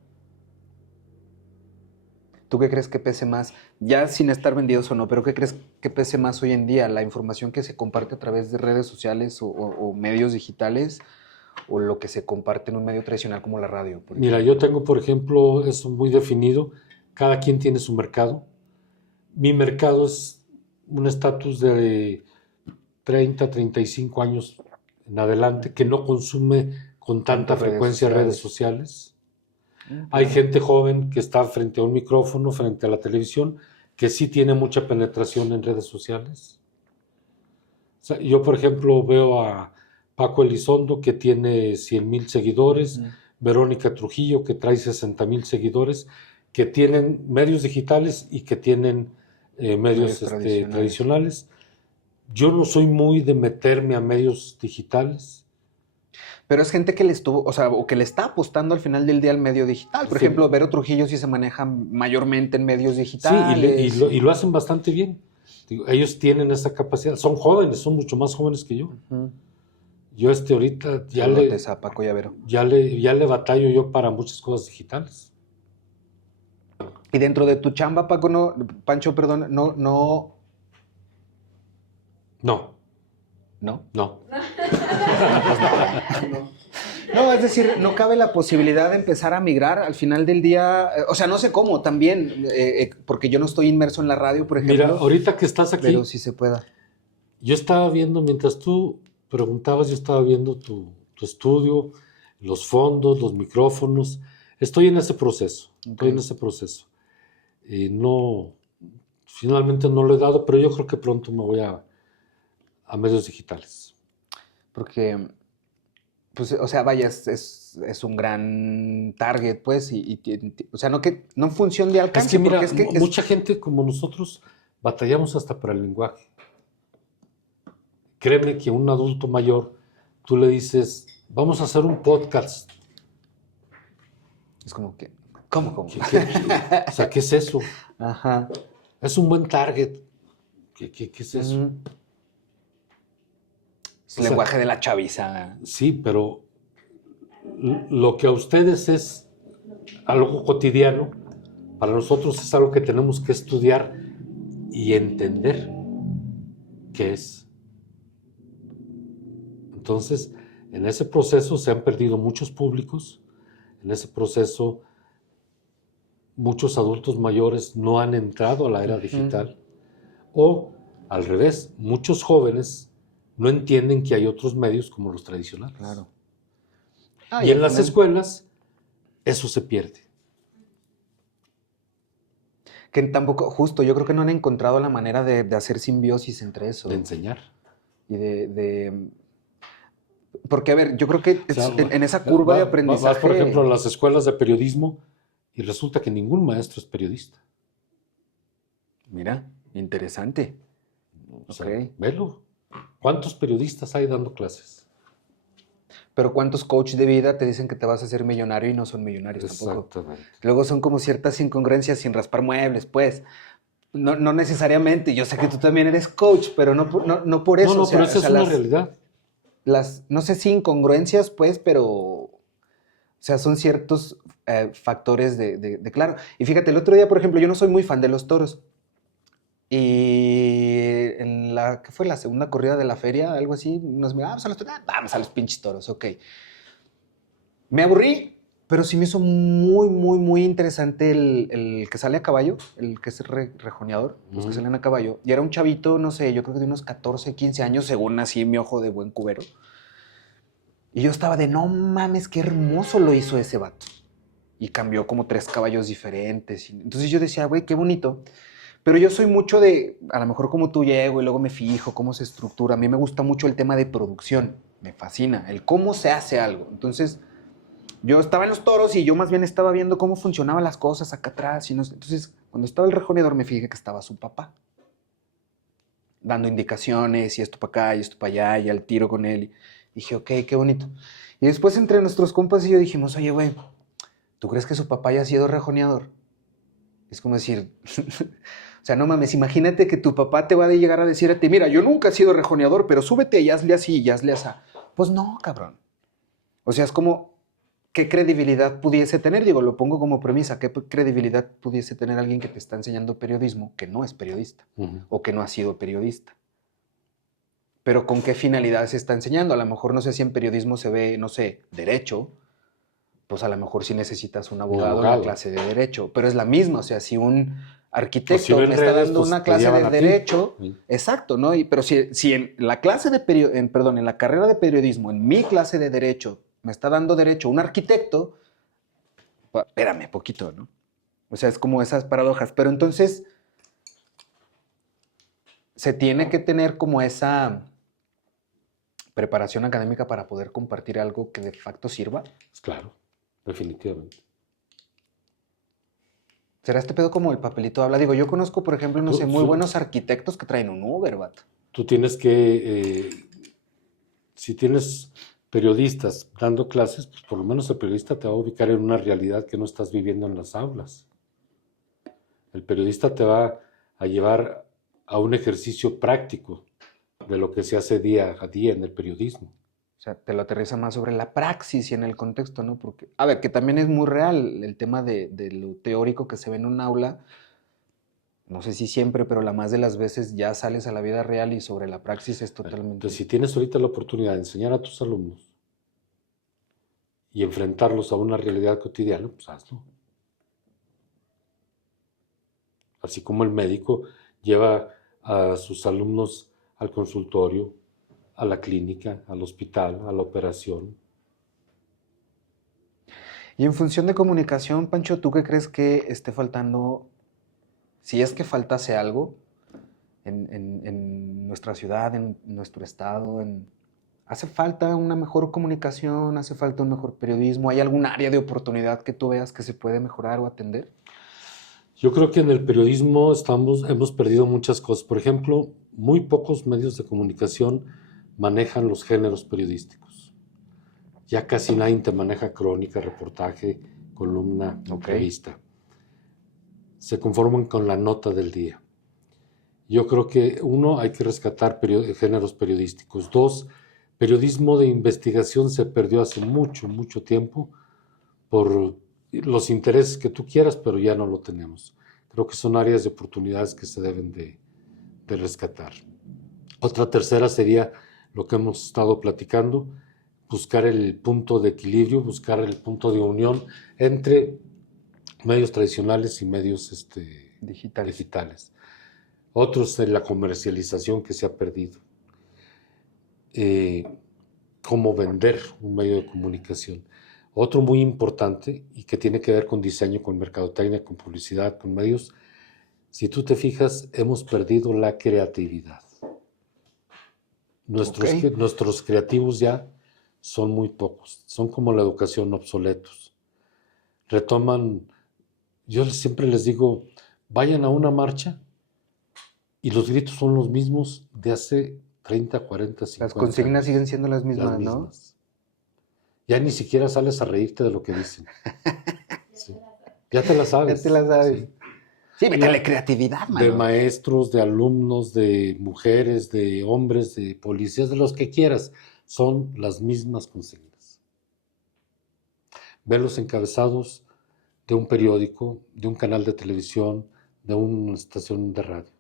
¿Tú qué crees que pese más? Ya sin estar vendidos o no, pero ¿qué crees que pese más hoy en día? ¿La información que se comparte a través de redes sociales o medios digitales o lo que se comparte en un medio tradicional como la radio? Mira, yo tengo, por ejemplo, eso muy definido. Cada quien tiene su mercado. Mi mercado es un estatus de 30, 35 años en adelante que no consume con tanta frecuencia redes sociales. Hay gente joven que está frente a un micrófono, frente a la televisión, que sí tiene mucha penetración en redes sociales. O sea, yo, por ejemplo, veo a Paco Elizondo, que tiene 100,000 seguidores, Verónica Trujillo, que trae 60,000 seguidores, que tienen medios digitales y que tienen medios tradicionales. Yo no soy muy de meterme a medios digitales. Pero es gente que le estuvo, o sea, o que le está apostando al final del día al medio digital. Por ejemplo, Vero Trujillo sí se maneja mayormente en medios digitales. Sí, y lo hacen bastante bien. Digo, ellos tienen esa capacidad. Son jóvenes, son mucho más jóvenes que yo. Yo ahorita ya le batallo yo para muchas cosas digitales. Y dentro de tu chamba, Pancho, perdón, no. No. ¿No? No. No, es decir, no cabe la posibilidad de empezar a migrar al final del día. O sea, no sé cómo también, porque yo no estoy inmerso en la radio, por ejemplo. Mira, ahorita que estás aquí. Pero sí se pueda. Yo estaba viendo, mientras tú preguntabas, yo estaba viendo tu estudio, los fondos, los micrófonos. Estoy en ese proceso. Finalmente no lo he dado, pero yo creo que pronto me voy a medios digitales. Porque, pues, o sea, vaya, es un gran target, pues, o sea, no en función de alcance. Es que mira, mucha gente como nosotros batallamos hasta para el lenguaje. Créeme que un adulto mayor, tú le dices, vamos a hacer un podcast. Es como que, ¿cómo? O sea, ¿qué es eso? Ajá. Es un buen target. ¿Qué es eso? Es el lenguaje de la chaviza. Sí, pero lo que a ustedes es algo cotidiano, para nosotros es algo que tenemos que estudiar y entender qué es. Entonces, en ese proceso se han perdido muchos públicos, en ese proceso muchos adultos mayores no han entrado a la era digital, o al revés, muchos jóvenes no entienden que hay otros medios como los tradicionales. Claro. Y en las escuelas eso se pierde. Que tampoco, justo, yo creo que no han encontrado la manera de hacer simbiosis entre eso. De enseñar. Y porque, a ver, yo creo que en esa curva de aprendizaje... Vas, por ejemplo, a las escuelas de periodismo y resulta que ningún maestro es periodista. Mira, interesante. O sea, velo. ¿Cuántos periodistas hay dando clases? Pero ¿cuántos coaches de vida te dicen que te vas a hacer millonario y no son millonarios tampoco? Exactamente. Luego son como ciertas incongruencias sin raspar muebles, pues. No necesariamente. Yo sé que tú también eres coach, pero no por eso. No, pero esa es una realidad. No sé si incongruencias, pues, pero... O sea, son ciertos factores de claro. Y fíjate, el otro día, por ejemplo, yo no soy muy fan de los toros. Y ¿qué fue? La segunda corrida de la feria, algo así, vamos a los pinches toros, ok. Me aburrí, pero sí me hizo muy, muy, muy interesante el que sale a caballo, el que es rejoneador, los que salen a caballo. Y era un chavito, no sé, yo creo que de unos 14, 15 años, según así mi ojo de buen cubero. Y yo estaba de, no mames, qué hermoso lo hizo ese vato. Y cambió como 3 caballos diferentes. Entonces yo decía, güey, qué bonito. Pero yo soy mucho de, a lo mejor como tú llego y luego me fijo cómo se estructura. A mí me gusta mucho el tema de producción. Me fascina, el cómo se hace algo. Entonces, yo estaba en los toros y yo más bien estaba viendo cómo funcionaban las cosas acá atrás. Entonces, cuando estaba el rejoneador me fijé que estaba su papá. Dando indicaciones y esto para acá y esto para allá y al tiro con él. Y dije, ok, qué bonito. Y después entre nuestros compas y yo dijimos, oye, güey, ¿tú crees que su papá haya sido rejoneador? Es como decir... O sea, no mames, imagínate que tu papá te va a llegar a decir a ti, mira, yo nunca he sido rejoneador, pero súbete y hazle así y hazle así. Pues no, cabrón. O sea, es como, ¿qué credibilidad pudiese tener? Digo, lo pongo como premisa. ¿Qué credibilidad pudiese tener alguien que te está enseñando periodismo que no es periodista o que no ha sido periodista? Pero ¿con qué finalidad se está enseñando? A lo mejor no sé si en periodismo se ve, no sé, derecho. Pues a lo mejor sí necesitas un abogado en la clase de derecho. Pero es la misma, o sea, si un... arquitecto me está dando una clase de derecho, exacto, ¿no? Pero si en la clase en la carrera de periodismo, en mi clase de derecho, me está dando derecho un arquitecto, pues, espérame, poquito, ¿no? O sea, es como esas paradojas. Pero entonces, se tiene que tener como esa preparación académica para poder compartir algo que de facto sirva. Claro, definitivamente. ¿Será este pedo como el papelito habla? Digo, yo conozco, por ejemplo, no sé, muy buenos arquitectos que traen un Uber, vato. Tú tienes que, si tienes periodistas dando clases, pues por lo menos el periodista te va a ubicar en una realidad que no estás viviendo en las aulas. El periodista te va a llevar a un ejercicio práctico de lo que se hace día a día en el periodismo. O sea, te lo aterriza más sobre la praxis y en el contexto, ¿no? Porque, a ver, que también es muy real el tema de lo teórico que se ve en un aula. No sé si siempre, pero la más de las veces ya sales a la vida real y sobre la praxis es totalmente... Entonces, si tienes ahorita la oportunidad de enseñar a tus alumnos y enfrentarlos a una realidad cotidiana, pues hazlo. Así como el médico lleva a sus alumnos al consultorio, a la clínica, al hospital, a la operación. Y en función de comunicación, Pancho, ¿tú qué crees que esté faltando, si es que faltase algo en nuestra ciudad, en nuestro estado? ¿Hace falta una mejor comunicación? ¿Hace falta un mejor periodismo? ¿Hay algún área de oportunidad que tú veas que se puede mejorar o atender? Yo creo que en el periodismo hemos perdido muchas cosas. Por ejemplo, muy pocos medios de comunicación manejan los géneros periodísticos. Ya casi nadie te maneja crónica, reportaje, columna, revista. Se conforman con la nota del día. Yo creo que, uno, hay que rescatar géneros periodísticos. Dos, periodismo de investigación se perdió hace mucho, mucho tiempo por los intereses que tú quieras, pero ya no lo tenemos. Creo que son áreas de oportunidades que se deben de rescatar. Otra tercera sería lo que hemos estado platicando, buscar el punto de equilibrio, buscar el punto de unión entre medios tradicionales y medios digitales. Otros en la comercialización que se ha perdido. Cómo vender un medio de comunicación. Otro muy importante y que tiene que ver con diseño, con mercadotecnia, con publicidad, con medios. Si tú te fijas, hemos perdido la creatividad. Nuestros creativos ya son muy pocos. Son como la educación, obsoletos. Retoman, yo siempre les digo, vayan a una marcha y los gritos son los mismos de hace 30, 40, 50 Las consignas años. siguen siendo las mismas, ¿no? Ya ni siquiera sales a reírte de lo que dicen. Sí. Ya te la sabes. Ya te la sabes. Sí. Sí, métale creatividad, mano. De maestros, de alumnos, de mujeres, de hombres, de policías, de los que quieras. Son las mismas consignas. Ve los encabezados de un periódico, de un canal de televisión, de una estación de radio.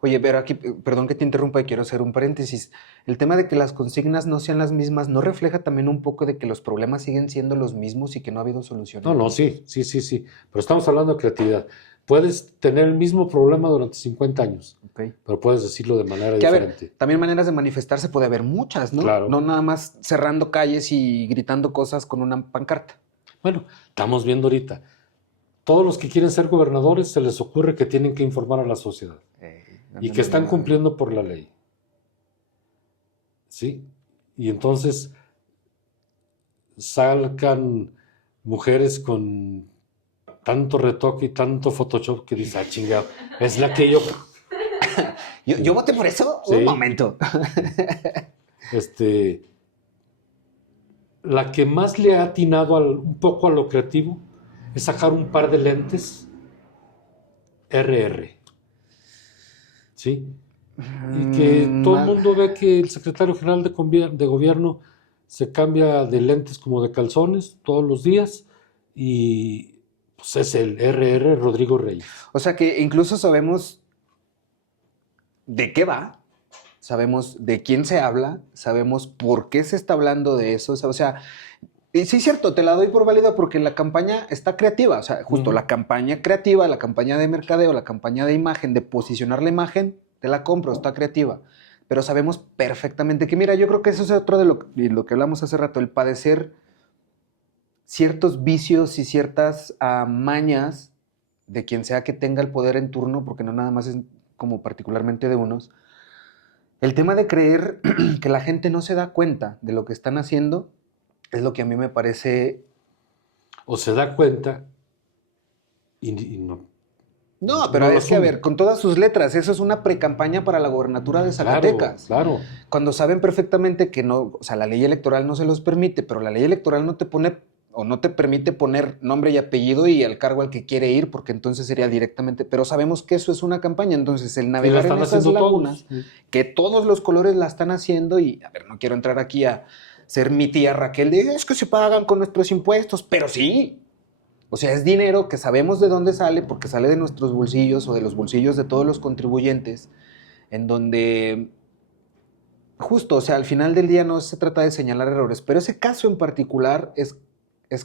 Oye, pero aquí, perdón que te interrumpa y quiero hacer un paréntesis. El tema de que las consignas no sean las mismas, ¿no refleja también un poco de que los problemas siguen siendo los mismos y que no ha habido solución? No, sí. Pero estamos hablando de creatividad. Puedes tener el mismo problema durante 50 años, pero puedes decirlo de manera diferente. A ver, también maneras de manifestarse puede haber muchas, ¿no? Claro. No nada más cerrando calles y gritando cosas con una pancarta. Bueno, estamos viendo ahorita. Todos los que quieren ser gobernadores se les ocurre que tienen que informar a la sociedad y que están cumpliendo por la ley. ¿Sí? Y entonces salgan mujeres con tanto retoque y tanto Photoshop que dice, chingado, es la que yo... ¿Yo voté por eso? Sí. Un momento. La que más le ha atinado un poco a lo creativo es sacar un par de lentes RR. ¿Sí? Y que todo el mundo ve que el secretario general de gobierno se cambia de lentes como de calzones todos los días y pues es el RR Rodrigo Reyes. O sea que incluso sabemos de qué va, sabemos de quién se habla, sabemos por qué se está hablando de eso, o sea, y sí es cierto, te la doy por válida porque la campaña está creativa, o sea, justo la campaña creativa, la campaña de mercadeo, la campaña de imagen, de posicionar la imagen, te la compro, está creativa, pero sabemos perfectamente que, mira, yo creo que eso es otro de lo que hablamos hace rato, el padecer ciertos vicios y ciertas mañas de quien sea que tenga el poder en turno, porque no nada más es como particularmente de unos, el tema de creer que la gente no se da cuenta de lo que están haciendo es lo que a mí me parece... O se da cuenta y no. No, pero es que, a ver, con todas sus letras, eso es una precampaña para la gobernatura de Zacatecas. Claro. Cuando saben perfectamente que no, o sea, la ley electoral no se los permite, pero la ley electoral no te pone o no te permite poner nombre y apellido y el cargo al que quiere ir, porque entonces sería directamente, pero sabemos que eso es una campaña, entonces el navegar en esas lagunas, que todos los colores la están haciendo y, a ver, no quiero entrar aquí a ser mi tía Raquel de, es que se pagan con nuestros impuestos, pero sí, o sea, es dinero que sabemos de dónde sale, porque sale de nuestros bolsillos o de los bolsillos de todos los contribuyentes, en donde... Justo, o sea, al final del día no se trata de señalar errores, pero ese caso en particular es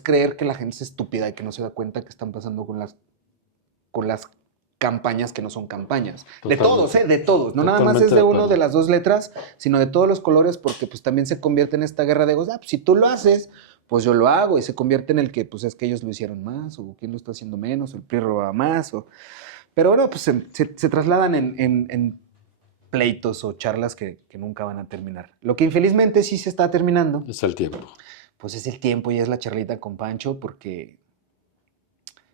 creer que la gente es estúpida y que no se da cuenta que están pasando con las campañas que no son campañas. Totalmente. De todos, de todos. No nada más es de uno de las dos letras, sino de todos los colores, porque pues también se convierte en esta guerra de egos. Pues si tú lo haces, pues yo lo hago, y se convierte en el que pues es que ellos lo hicieron más, o quién lo está haciendo menos, o el PRI roba más, pero ahora pues se trasladan en pleitos o charlas que nunca van a terminar. Lo que infelizmente sí se está terminando. Es el tiempo. Pues es el tiempo y es la charlita con Pancho, porque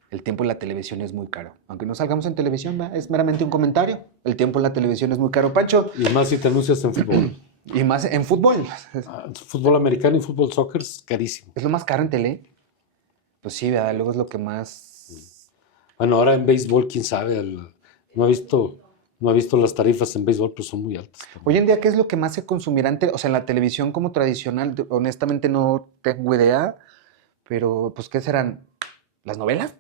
el tiempo en la televisión es muy caro. Aunque no salgamos en televisión, es meramente un comentario. El tiempo en la televisión es muy caro. Pancho. Y más si te anuncias en fútbol. Y más en fútbol. Fútbol americano y fútbol soccer es carísimo. ¿Es lo más caro en tele? Pues sí, ¿verdad? Luego es lo que más... Bueno, ahora en béisbol, quién sabe. No he visto las tarifas en béisbol, pero son muy altas. Hoy en día, ¿qué es lo que más se consumirá o sea, en la televisión como tradicional? Honestamente no tengo idea, pero pues ¿qué serán? ¿Las novelas?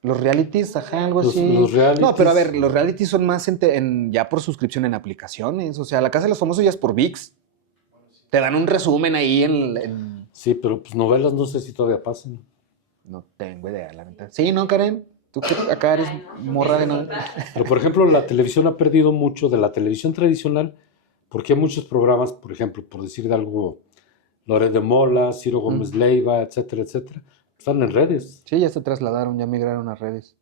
Los realities, ajá, algo así. Los realities. No, pero a ver, los realities son más ya por suscripción en aplicaciones. O sea, la Casa de los Famosos ya es por ViX. Te dan un resumen ahí en... Sí, pero pues novelas no sé si todavía pasan. No tengo idea, la neta. Sí, ¿no, Karen? Tú que acá eres morra de novela. Pero, por ejemplo, la televisión ha perdido mucho de la televisión tradicional porque hay muchos programas, por ejemplo, por decir de algo, Loret de Mola, Ciro Gómez Leiva, etcétera, etcétera, están en redes. Sí, ya se trasladaron, ya migraron a redes.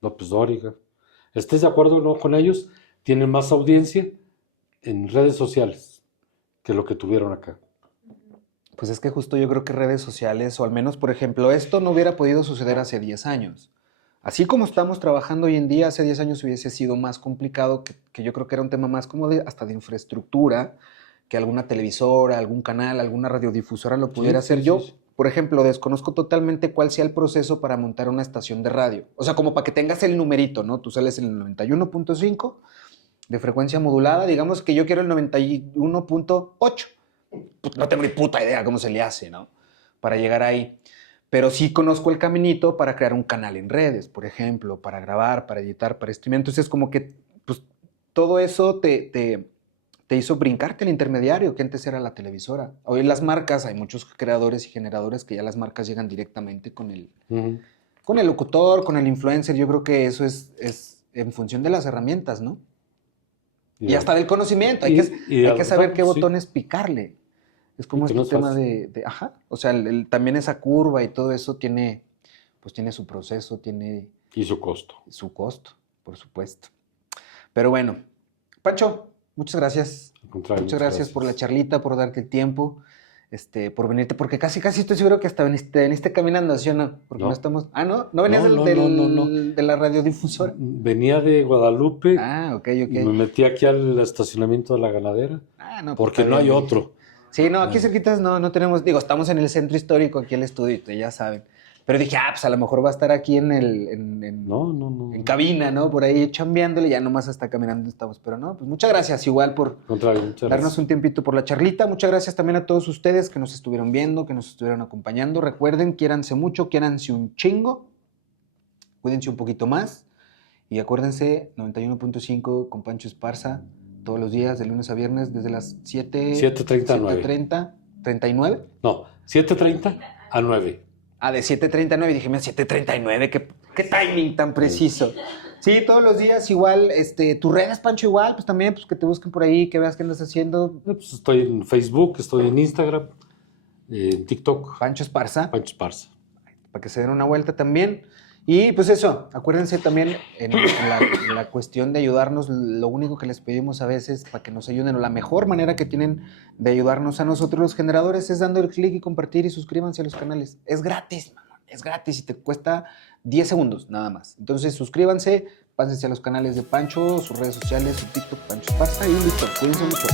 López Dóriga. ¿Estés de acuerdo o no con ellos? Tienen más audiencia en redes sociales que lo que tuvieron acá. Pues es que justo yo creo que redes sociales, o al menos, por ejemplo, esto no hubiera podido suceder hace 10 años. Así como estamos trabajando hoy en día, hace 10 años hubiese sido más complicado, que yo creo que era un tema más como hasta de infraestructura, que alguna televisora, algún canal, alguna radiodifusora lo pudiera hacer. Sí, Yo, sí. por ejemplo, desconozco totalmente cuál sea el proceso para montar una estación de radio. O sea, como para que tengas el numerito, ¿no? Tú sales en el 91.5 de frecuencia modulada, digamos que yo quiero el 91.8. Pues no tengo ni puta idea cómo se le hace, ¿no? Para llegar ahí. Pero sí conozco el caminito para crear un canal en redes, por ejemplo, para grabar, para editar, para streamear. Entonces, como que pues, todo eso te hizo brincarte el intermediario, que antes era la televisora. Hoy las marcas, hay muchos creadores y generadores que ya las marcas llegan directamente con el locutor, con el influencer. Yo creo que eso es en función de las herramientas, ¿no? Y hasta del conocimiento. Hay que saber qué botones picarle. Es como este tema ajá. O sea, también esa curva y todo eso tiene su proceso, tiene... Y su costo. Su costo, por supuesto. Pero bueno, Pancho, muchas gracias. Al contrario, Muchas gracias por la charlita, por darte el tiempo, por venirte, porque casi estoy seguro que hasta veniste caminando, ¿sí o no? Porque no estamos... Ah, ¿no? ¿No venías de la radiodifusora? Venía de Guadalupe. Ah, ok. Y me metí aquí al estacionamiento de la ganadera. Ah, no. Porque no hay otro. Sí, no, aquí cerquitas no tenemos... Digo, estamos en el centro histórico, aquí el estudio, ya saben. Pero dije, pues a lo mejor va a estar aquí No. En cabina, ¿no? Por ahí chambeándole, ya nomás hasta caminando estamos. Pero no, pues muchas gracias igual por darnos un tiempito por la charlita. Muchas gracias también a todos ustedes que nos estuvieron viendo, que nos estuvieron acompañando. Recuerden, quiéranse mucho, quiéranse un chingo, cuídense un poquito más. Y acuérdense, 91.5 con Pancho Esparza, todos los días, de lunes a viernes, desde las 7:30 a 9. 7:30, ¿39? No, 7:30 a 9. Ah, de 7:30 a 9. Dije, mira, 7:39, qué timing tan preciso. Sí, todos los días igual, tus redes, Pancho, igual, pues también, pues que te busquen por ahí, que veas qué andas haciendo. Pues estoy en Facebook, estoy en Instagram, en TikTok. Pancho Esparza. Pancho Esparza. Para que se den una vuelta también. Y pues eso, acuérdense también en la cuestión de ayudarnos, lo único que les pedimos a veces para que nos ayuden, o la mejor manera que tienen de ayudarnos a nosotros los generadores es dando el clic y compartir y suscríbanse a los canales. Es gratis, mamá, es gratis y te cuesta 10 segundos nada más. Entonces suscríbanse, pásense a los canales de Pancho, sus redes sociales, su TikTok, Pancho Esparza y listo, cuídense mucho.